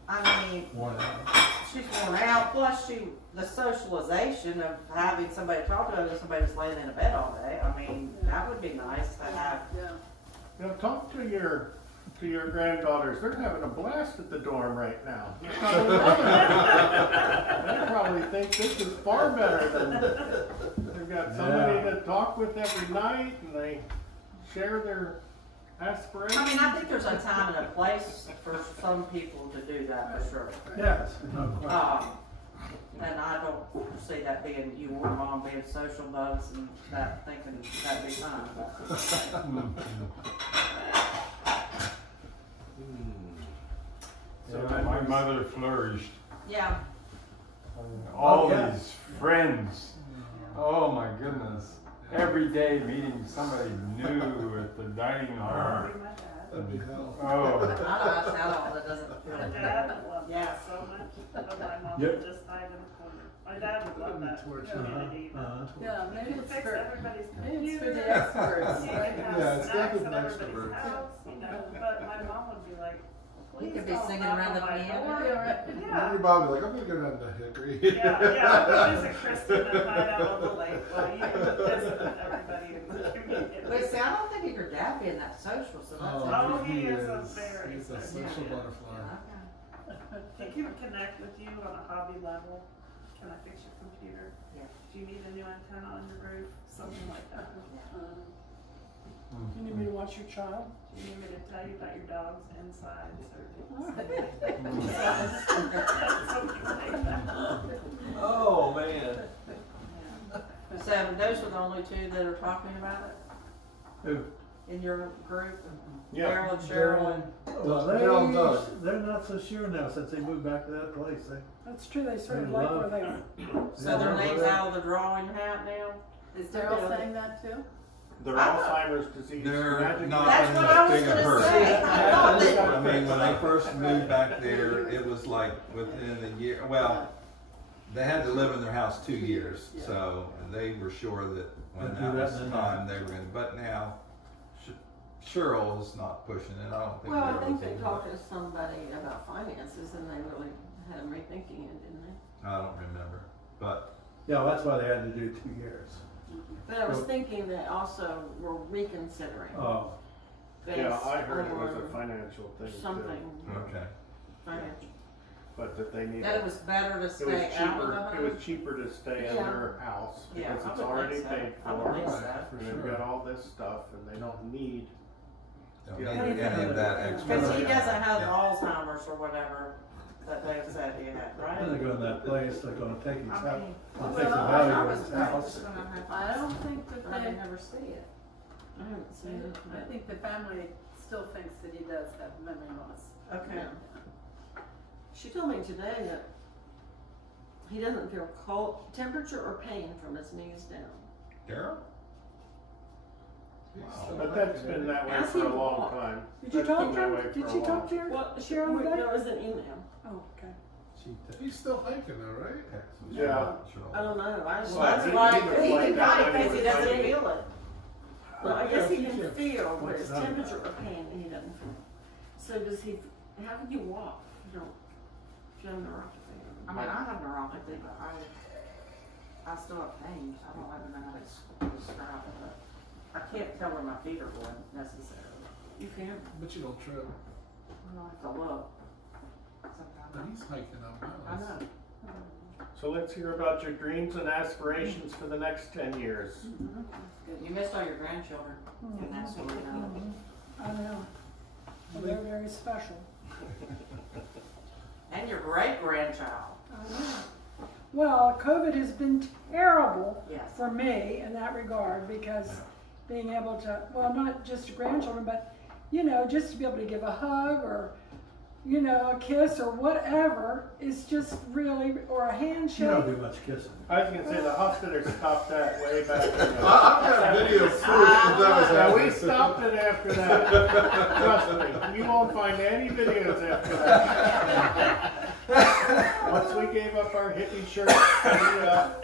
I mean, worn out. she's worn out, plus the socialization of having somebody to talk to other than somebody that's laying in a bed all day, I mean, that would be nice to have. Yeah. Now, talk to your to your granddaughters, they're having a blast at the dorm right now. They probably think this is far better than, they've got somebody to talk with every night, and they share their aspirations. I mean, I think there's a time and a place for some people to do that, for sure. Yes, no question. And I don't see that being you or mom being social bugs and that thinking that'd be fine. So my mother flourished. Yeah. All these friends. Oh my goodness. Every day meeting somebody new at the dining hall. That'd be hell. I Oh. don't know how that doesn't feel My like dad would love Yeah. that so much, but my mom Yep. would just hide in the corner. My dad would love that community. Yeah, maybe it's Fix for, everybody's maybe it's for the computer. experts. You can have Yeah, it's snacks definitely at next to everybody's birds. house, you know, but my mom would be like, He please could be don't singing knock around on the my piano. door. Yeah, right. Yeah. Your mom be like, I'm gonna go down to Hickory. Yeah, visit Kristen and hide out on the lake while you visit everybody in the community. Wait, see, I don't think of your dad being that social, so that's Oh, he is a very He's a social. social butterfly. He can connect with you on a hobby level. Can I fix your computer? Yeah. Do you need a new antenna on your roof? Something like that. You need me to watch your child? Do you need me to tell you about your dog's insides or something like that? Oh, man. So those were the only two that are talking about it Who? in your group? Yeah. Daryl and Cheryl and Well, They're all done. they're not so sure now since they moved back to that place. That's true, they sort of They like love- where they are. so their names out of the drawing hat now? Is Daryl saying that too? Their Alzheimer's disease. They're magic- not That's in what I the was thing of gonna her. say. I thought that- I mean, when they first moved back there, it was like within a year, well, they had to live in their house 2 years, so they were sure that when They'll do that that was and the then- time they were gonna, but now Cheryl's not pushing it, I don't think. Well, I Daryl's think they either. talked to somebody about finances and they really had them rethinking it, didn't they? I don't remember, but Yeah, that's why they had to do 2 years. But I was thinking they also were reconsidering. Oh, Yeah, I based heard it was a on financial thing too. something okay. financial. But that they needed. That it was better to It was stay out of the cheaper, it home? was cheaper to stay in Yeah. their house Yeah, because I it's would already think so. paid I would for. think so. And they've got all this stuff and they don't need. Don't Yeah. need any of that extra. Because he doesn't have Yeah. Alzheimer's or whatever that they said he had, when right? they go in that place, they're gonna take his house, mean, they'll well, take the I value of was his afraid house. it's gonna happen. I don't think that But I they, didn't ever see it. I haven't seen it. I think the family still thinks that he does have memory loss. Okay. Yeah. She told me today that he doesn't feel cold, temperature or pain from his knees down. Daryl? But that's been that way As for he a long walked. time. Did you That's talk been to that him? way Did for she a talk to long- your Well, Cheryl there today? was an email. Oh, okay. He's still hiking though, right? Yeah. I don't know. I just, Well, that's he- why he he was can like that hike when he because he was doesn't hiking. feel it. Well, I guess he Yeah, can yeah. feel, but What's his that? temperature or pain he doesn't feel. So does he? How can you walk if you don't? If you have neuropathy. I mean, I have neuropathy, but I still have pain. I don't even know how to describe it, but I can't tell where my feet are going necessarily. You can. But you don't trip. I don't have to look. But Sometimes. he's hiking up I mountains. know. So let's hear about your dreams and aspirations for the next 10 years. You missed all your grandchildren. And that's what we know. I know. Well, they're very special. And your great grandchild. I know. Well, COVID has been terrible Yes. for me in that regard because being able to, well, not just grandchildren, but, you know, just to be able to give a hug or, you know, a kiss or whatever is just really, or a handshake. You don't do much kissing. I was gonna say the hospital stopped that way back. I've got video proof that that was Yeah, we happening. stopped it after that. Trust me, you won't find any videos after that. Once we gave up our hippie shirts,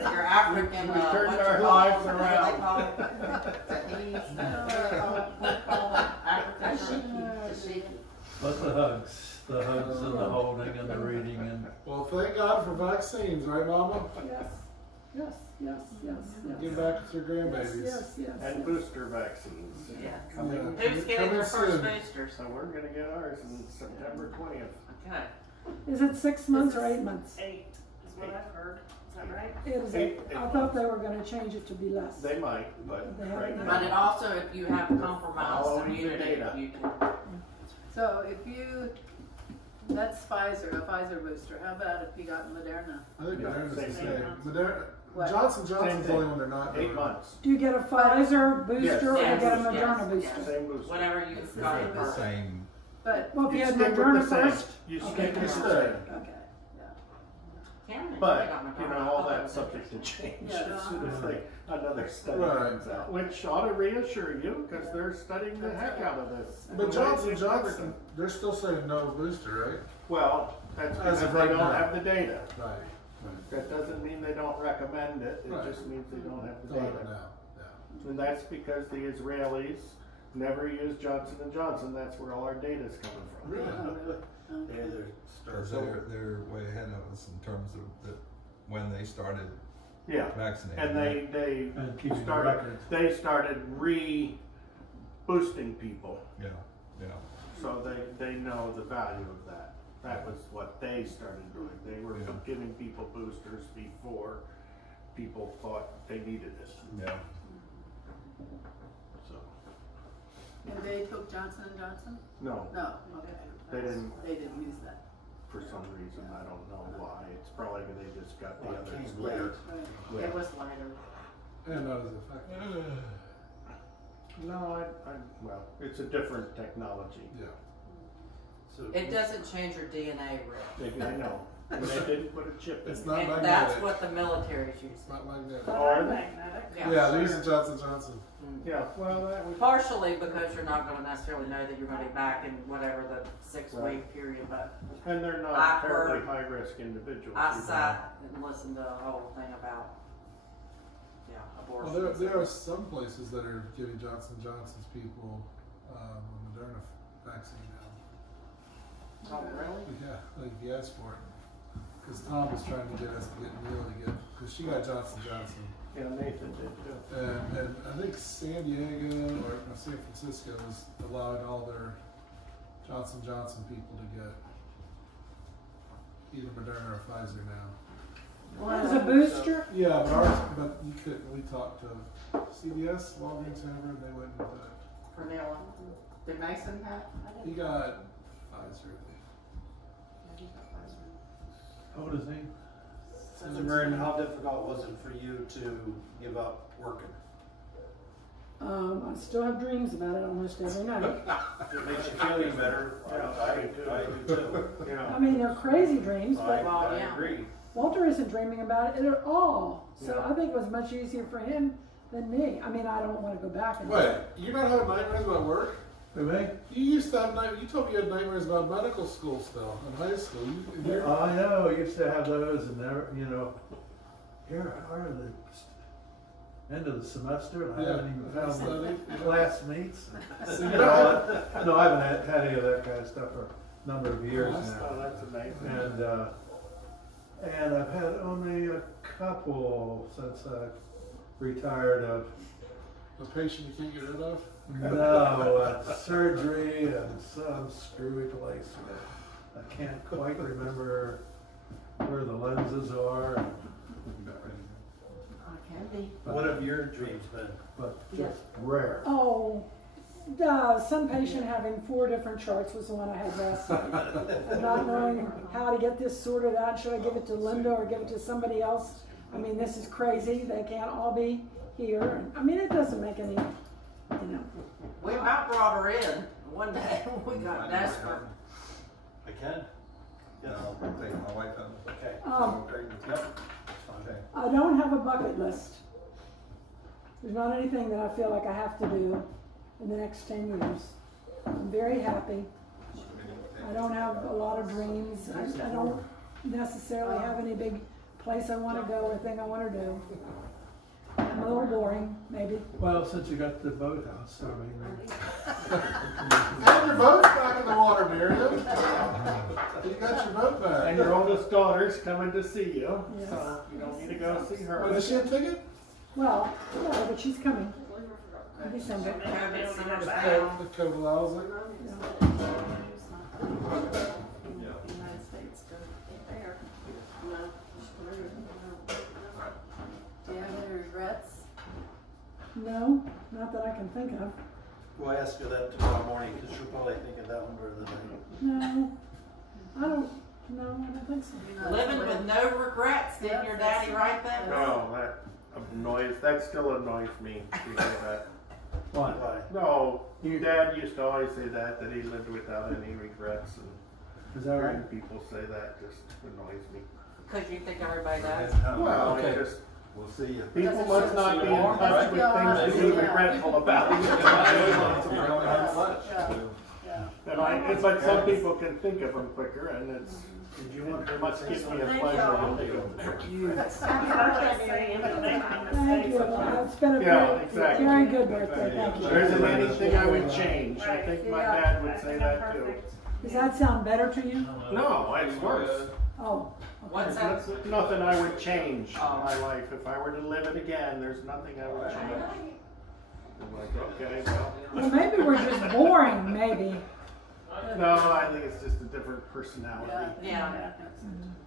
Your African, we turned what our you call lives them? around. What do they call it? Tahis? What do they call it? African shirt? But the hugs and the holding and the reading and Well, thank God for vaccines, right, Mama? Yes. yes, yes, yes, yes. Get back to your grandbabies. Yes, yes, yes. And booster vaccines. Yeah. Coming. Yeah. Who's getting their first soon. boosters? So we're gonna get ours in September 20th. Okay. Is it 6 months or 8 months? 8 is what I've heard. Is that right? It is Eight I thought they were gonna change it to be less. They might, but They right haven't. But now. it also, if you have compromised Following the immunity, data. you can. So if you, that's Pfizer, a Pfizer booster. How about if you got Moderna? I think Moderna's the Same same. thing. Moderna, What? Johnson's the Same only thing. one they're not 8 doing. months. Do you get a Pfizer booster or Yes, get a yes, Moderna yes. booster? Same booster. Whatever It's you've the got same first. Same. But, Well, if you had stick with Moderna the same. first, You Okay. stick with the Stay. same. okay, yeah. Cameron, But, they got my you know, daughter. all that's subject to change Yeah. as soon as like another study Right. comes out. Which ought to reassure you, because they're studying the heck out of this. But Johnson It's Johnson, everything. they're still saying no booster, right? Well, that's As because of they right don't now. have the data. Right. That doesn't mean they don't recommend it, it Right. just means they don't have the Don't data. know. Yeah. And that's because the Israelis never used Johnson & Johnson, that's where all our data's coming from. Really? Oh, really? Yeah, Okay. Because they're way ahead of us in terms of when they started Yeah, vaccinating. and they And keeping the started, records. they started boosting people, Yeah, yeah. so they know the value of that. That was what they started doing, they were Yeah. giving people boosters before people thought they needed it, Yeah. so, And they took Johnson & Johnson? no, No, okay. They didn't. They didn't use that. for some reason, I don't know why, it's probably they just got the Well, it others came later. late. Right. It was later. And not as effective. No, well, it's a different technology. Yeah. So It doesn't change your DNA, Rick. I know, and they didn't put a chip in It's it. not And magnetic. that's what the military's It's using. not magnetic. But are I'm they? magnetic. Yeah, they're using Johnson Johnson. Yeah, well, that was. Partially because you're not gonna necessarily know that you're gonna be back in whatever the 6-week period, but And they're not I terribly heard- high risk individuals. I either. sat and listened to a whole thing about, Well, abortion. there are some places that are giving Johnson Johnson's people a Moderna vaccine now. Oh, really? Yeah, like he asked for it. Because Tom was trying to get us to get Neil to get, because she got Johnson Johnson. Yeah, Nathan did too. And I think San Diego or San Francisco is allowing all their Johnson Johnson people to get either Moderna or Pfizer now. as a booster, Yeah, but you couldn't. We talked to CVS, Walgreens, whoever, and they wouldn't do it. For Neil. Did Mason have? He got Pfizer, I think. How old is he? So Miriam, how difficult was it for you to give up working? I still have dreams about it almost every night. It makes you feel any better? Yeah, I do too. Yeah. I mean, they're crazy dreams, but I yeah. agree. Walter isn't dreaming about it at all. So I think it was much easier for him than me. I mean, I don't want to go back and. Wait, you're not having nightmares about work? Who, me? You used to have you told me you had nightmares about medical school still in high school. I know, I used to have those and never, here are the end of the semester and I haven't even found study. my classmates. So No, you're not- I haven't had any of that kind of stuff for a number of years Oh, now. that's amazing. And I've had only a couple since I retired of, a patient you can't get rid of? no, surgery and some screwy place. I can't quite remember where the lenses are, I can be. What have your dreams been? but just rare. Oh, some patient having 4 different charts was the one I had last night. And not knowing how to get this sorted out. Should I give it to Linda or give it to somebody else? I mean, this is crazy. They can't all be here. I mean, it doesn't make any, We about brought her in one day. We got desperate. I can? Yes. I'll take my wife home. Okay. Yep. Okay. I don't have a bucket list. There's not anything that I feel like I have to do in the next 10 years. I'm very happy. I don't have a lot of dreams. I don't necessarily have any big place I want to go or thing I want to do. I'm little boring, maybe. Well, since you got the boathouse, I mean. And your boat's back in the water, Miriam. You got your boat back. And your oldest daughter's coming to see you, Yes. so you don't need to go see her. Oh, does she have a ticket? Well, no, but she's coming. In December. COVID summer's The down. COVID allows it. United States, go there. Do you have any regrets? No, not that I can think of. We'll ask her that tomorrow morning, because she'll probably think of that one during the night. No, I don't think so. Living with no regrets, didn't your daddy write that? No, that annoys, that still annoys me to hear that. Why? No, your dad used to always say that he lived without any regrets, and Is that right? hearing people say that just annoys me. Because you think everybody does? Well, Okay. it just, We'll see you. people must not be in touch with things to be regretful about. But some people can think of them quicker, and it must give me a pleasure when they go, Thank you. It's been a Yeah, very, exactly. very good birthday. Thank you. there isn't anything I would change. I think my dad would say that too. Does that sound better to you? No, it's worse. Oh. What's that? There's nothing I would change in my life. If I were to live it again, there's nothing I would change. I'm like, okay, well. Well, maybe we're just boring, maybe. No, I think it's just a different personality. Yeah.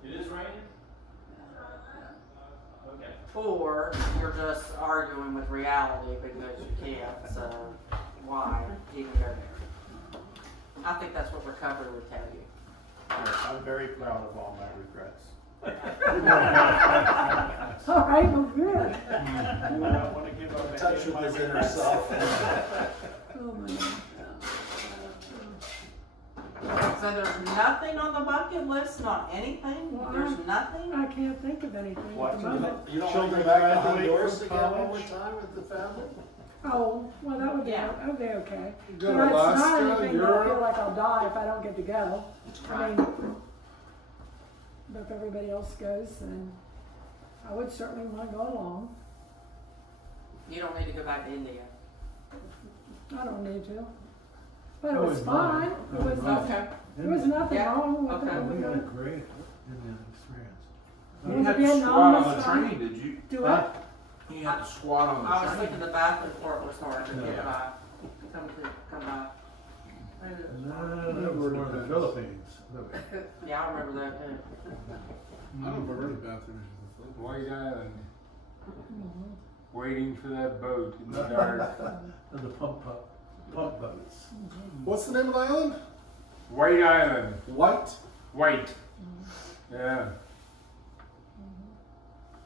It is raining? Okay. Or you're just arguing with reality because you can't, so why even go there? I think that's what recovery would tell you. I'm very proud of all my regrets. All right, well, good. I don't want to give up Touch any of with my his inner regrets. self. Oh, my God. So there's nothing on the bucket list, not anything? Well, There's nothing? I can't think of anything at What? the moment. You don't want to Children go back to graduate Honduras from again one more college? time with the family? Oh, well, that would be, Yeah. that would be okay. Go But to it's not Alaska, anything that I feel Europe. like I'll die if I don't get to go. I Right. mean, but if everybody else goes, then I would certainly want to go along. You don't need to go back to India. I don't need to. But it I was wouldn't fine. mind. It I was, wouldn't mind. Okay. there was nothing Yeah. wrong with Okay. it. We had a great Indian experience. You You had had to to be in squat the on the almost train, did you? Do Huh? it. You had to squat on I was the thinking train. the bathroom port was hard to get Yeah. by. Come by. No, that was more the Philippines. Yeah, I remember that too. I don't remember any bathrooms. White Island, Mhm. waiting for that boat in the dark. And the pump boats. What's the name of the island? White Island, White. white. Yeah.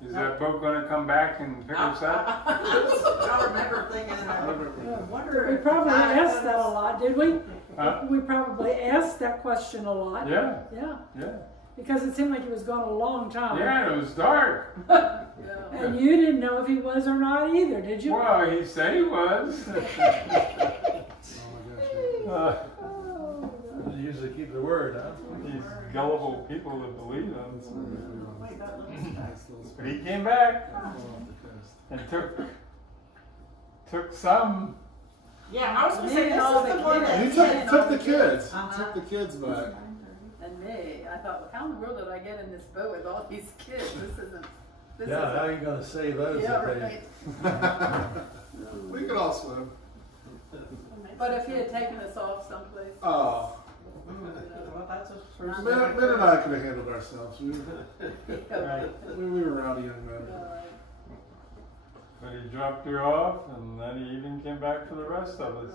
Is that boat gonna come back and pick us up? I remember thinking, I Yeah. wonder We if probably I- asked that a lot, did we? Huh? We probably asked that question a lot. Yeah, Yeah, yeah. because it seemed like he was gone a long time. Yeah, it was dark. And you didn't know if he was or not either, did you? Well, he said he was. Oh my gosh. They usually keep the word, huh? These gullible people that believe them. Wait, that looks Nice little But he came back and took some. Yeah, I was gonna say, Maybe this all is the the one kids. that. He took the kids. He Uh-huh. took the kids back. And me, I thought, how in the world did I get in this boat with all these kids? This isn't. This Yeah, how isn't. are you gonna save those Yeah, if they? right. We could all swim. But if he had taken us off someplace. Oh, Well, that's a first. Ben and I could have handled ourselves. We Yeah. were rowdy young men. But he dropped her off, and then he even came back for the rest of us.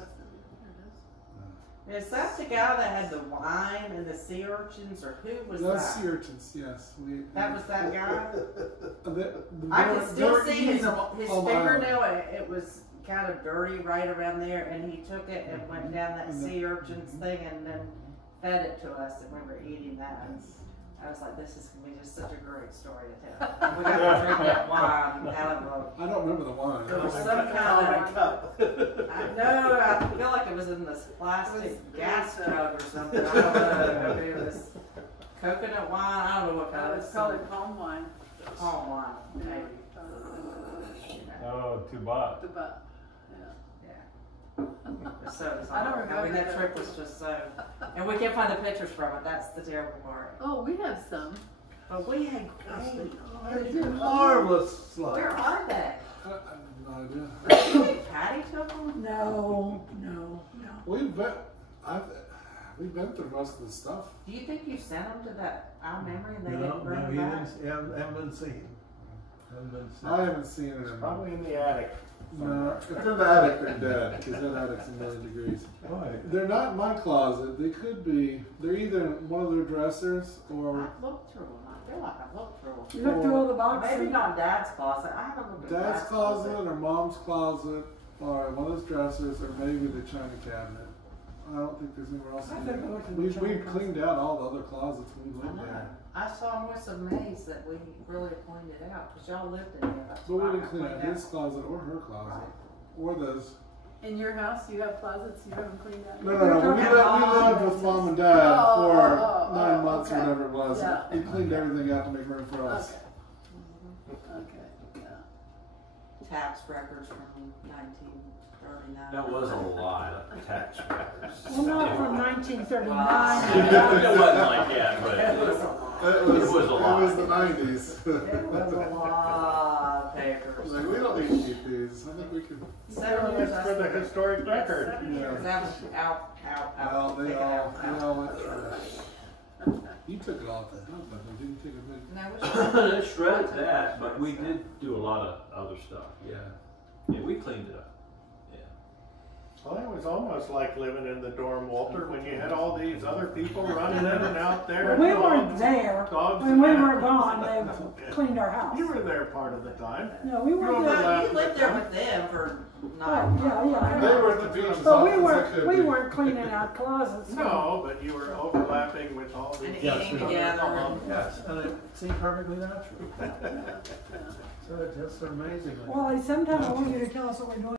Is that the guy that had the wine and the sea urchins, or who was Those that? sea urchins, yes. That was that guy? I I can still see his fingernail. It was kind of dirty right around there, and he took it and went down that sea urchins thing and then fed it to us, and we were eating that. I was like, this is going to be just such a great story to tell. We got to drink that wine out of a... I don't remember the wine. There was some kind of... I know, I feel like it was in this plastic gas jug or something. I don't know. Maybe it was coconut wine. I don't know what kind of... It's probably palm wine. Palm wine, maybe. Oh, to butt. The butt. Yeah. So I don't I mean, remember that trip was just so, and we can't find the pictures from it. That's the terrible part. Oh, we have some. But we had great. Marvelous slides. Where are they? I have no idea. Patty took them? No. We've been through most of the stuff. Do you think you sent them to that Our Memory and they No, didn't bring no, them he back? didn't, haven't been seen. Haven't been seen. I haven't seen it in Probably in the attic. No, if they're in the attic, they're dead, because that attic's a million degrees. Why? They're not in my closet. They could be. They're either in one of their dressers or I've looked through them. I feel like I've looked through them. You looked through all the boxes? Maybe not Dad's closet. I haven't looked at Dad's closet or Mom's closet or one of those dressers or maybe the china cabinet. I don't think there's anywhere else. I in think there. I looked in the We've china cleaned out all the other closets we I lived know. in. I saw him with some maze that we really cleaned it out, because y'all lived in there. That's But we why I didn't clean out cleaned his closet or her closet. Or those. In your house, you have closets you haven't cleaned out? No. We lived with Mom and Dad for 9 months okay. or whatever it was. Yeah. We cleaned everything out to make room for us. Okay, yeah. Tax records from 1939. That was a lot of tax records. Well, not from 1939. It wasn't like that, but It was a lot. It was the 90s. It was a lot of papers. Like, we don't need to keep these. I think we can. 7 years That's for the historic record. Yeah. That was out. Well, Take they it all out. went through. You took it all at the dump, but you didn't take a big. No, It shredded that, but we did do a lot of other stuff. Yeah, yeah, we cleaned it up. Well, it was almost like living in the dorm, Walter, when you had all these other people running in and out there. Well, we weren't there. Dogs When and we cats. were gone, they cleaned our house. You were there part of the time. No, we weren't You there. overlapped you lived there with them for 9 Oh, months. yeah. They were at the beach. But we weren't cleaning out closets. No, but you were overlapping with all And these. eating together. Yes, and it seemed perfectly natural. So it's just amazing. Well, sometimes I want you to tell us what we're doing.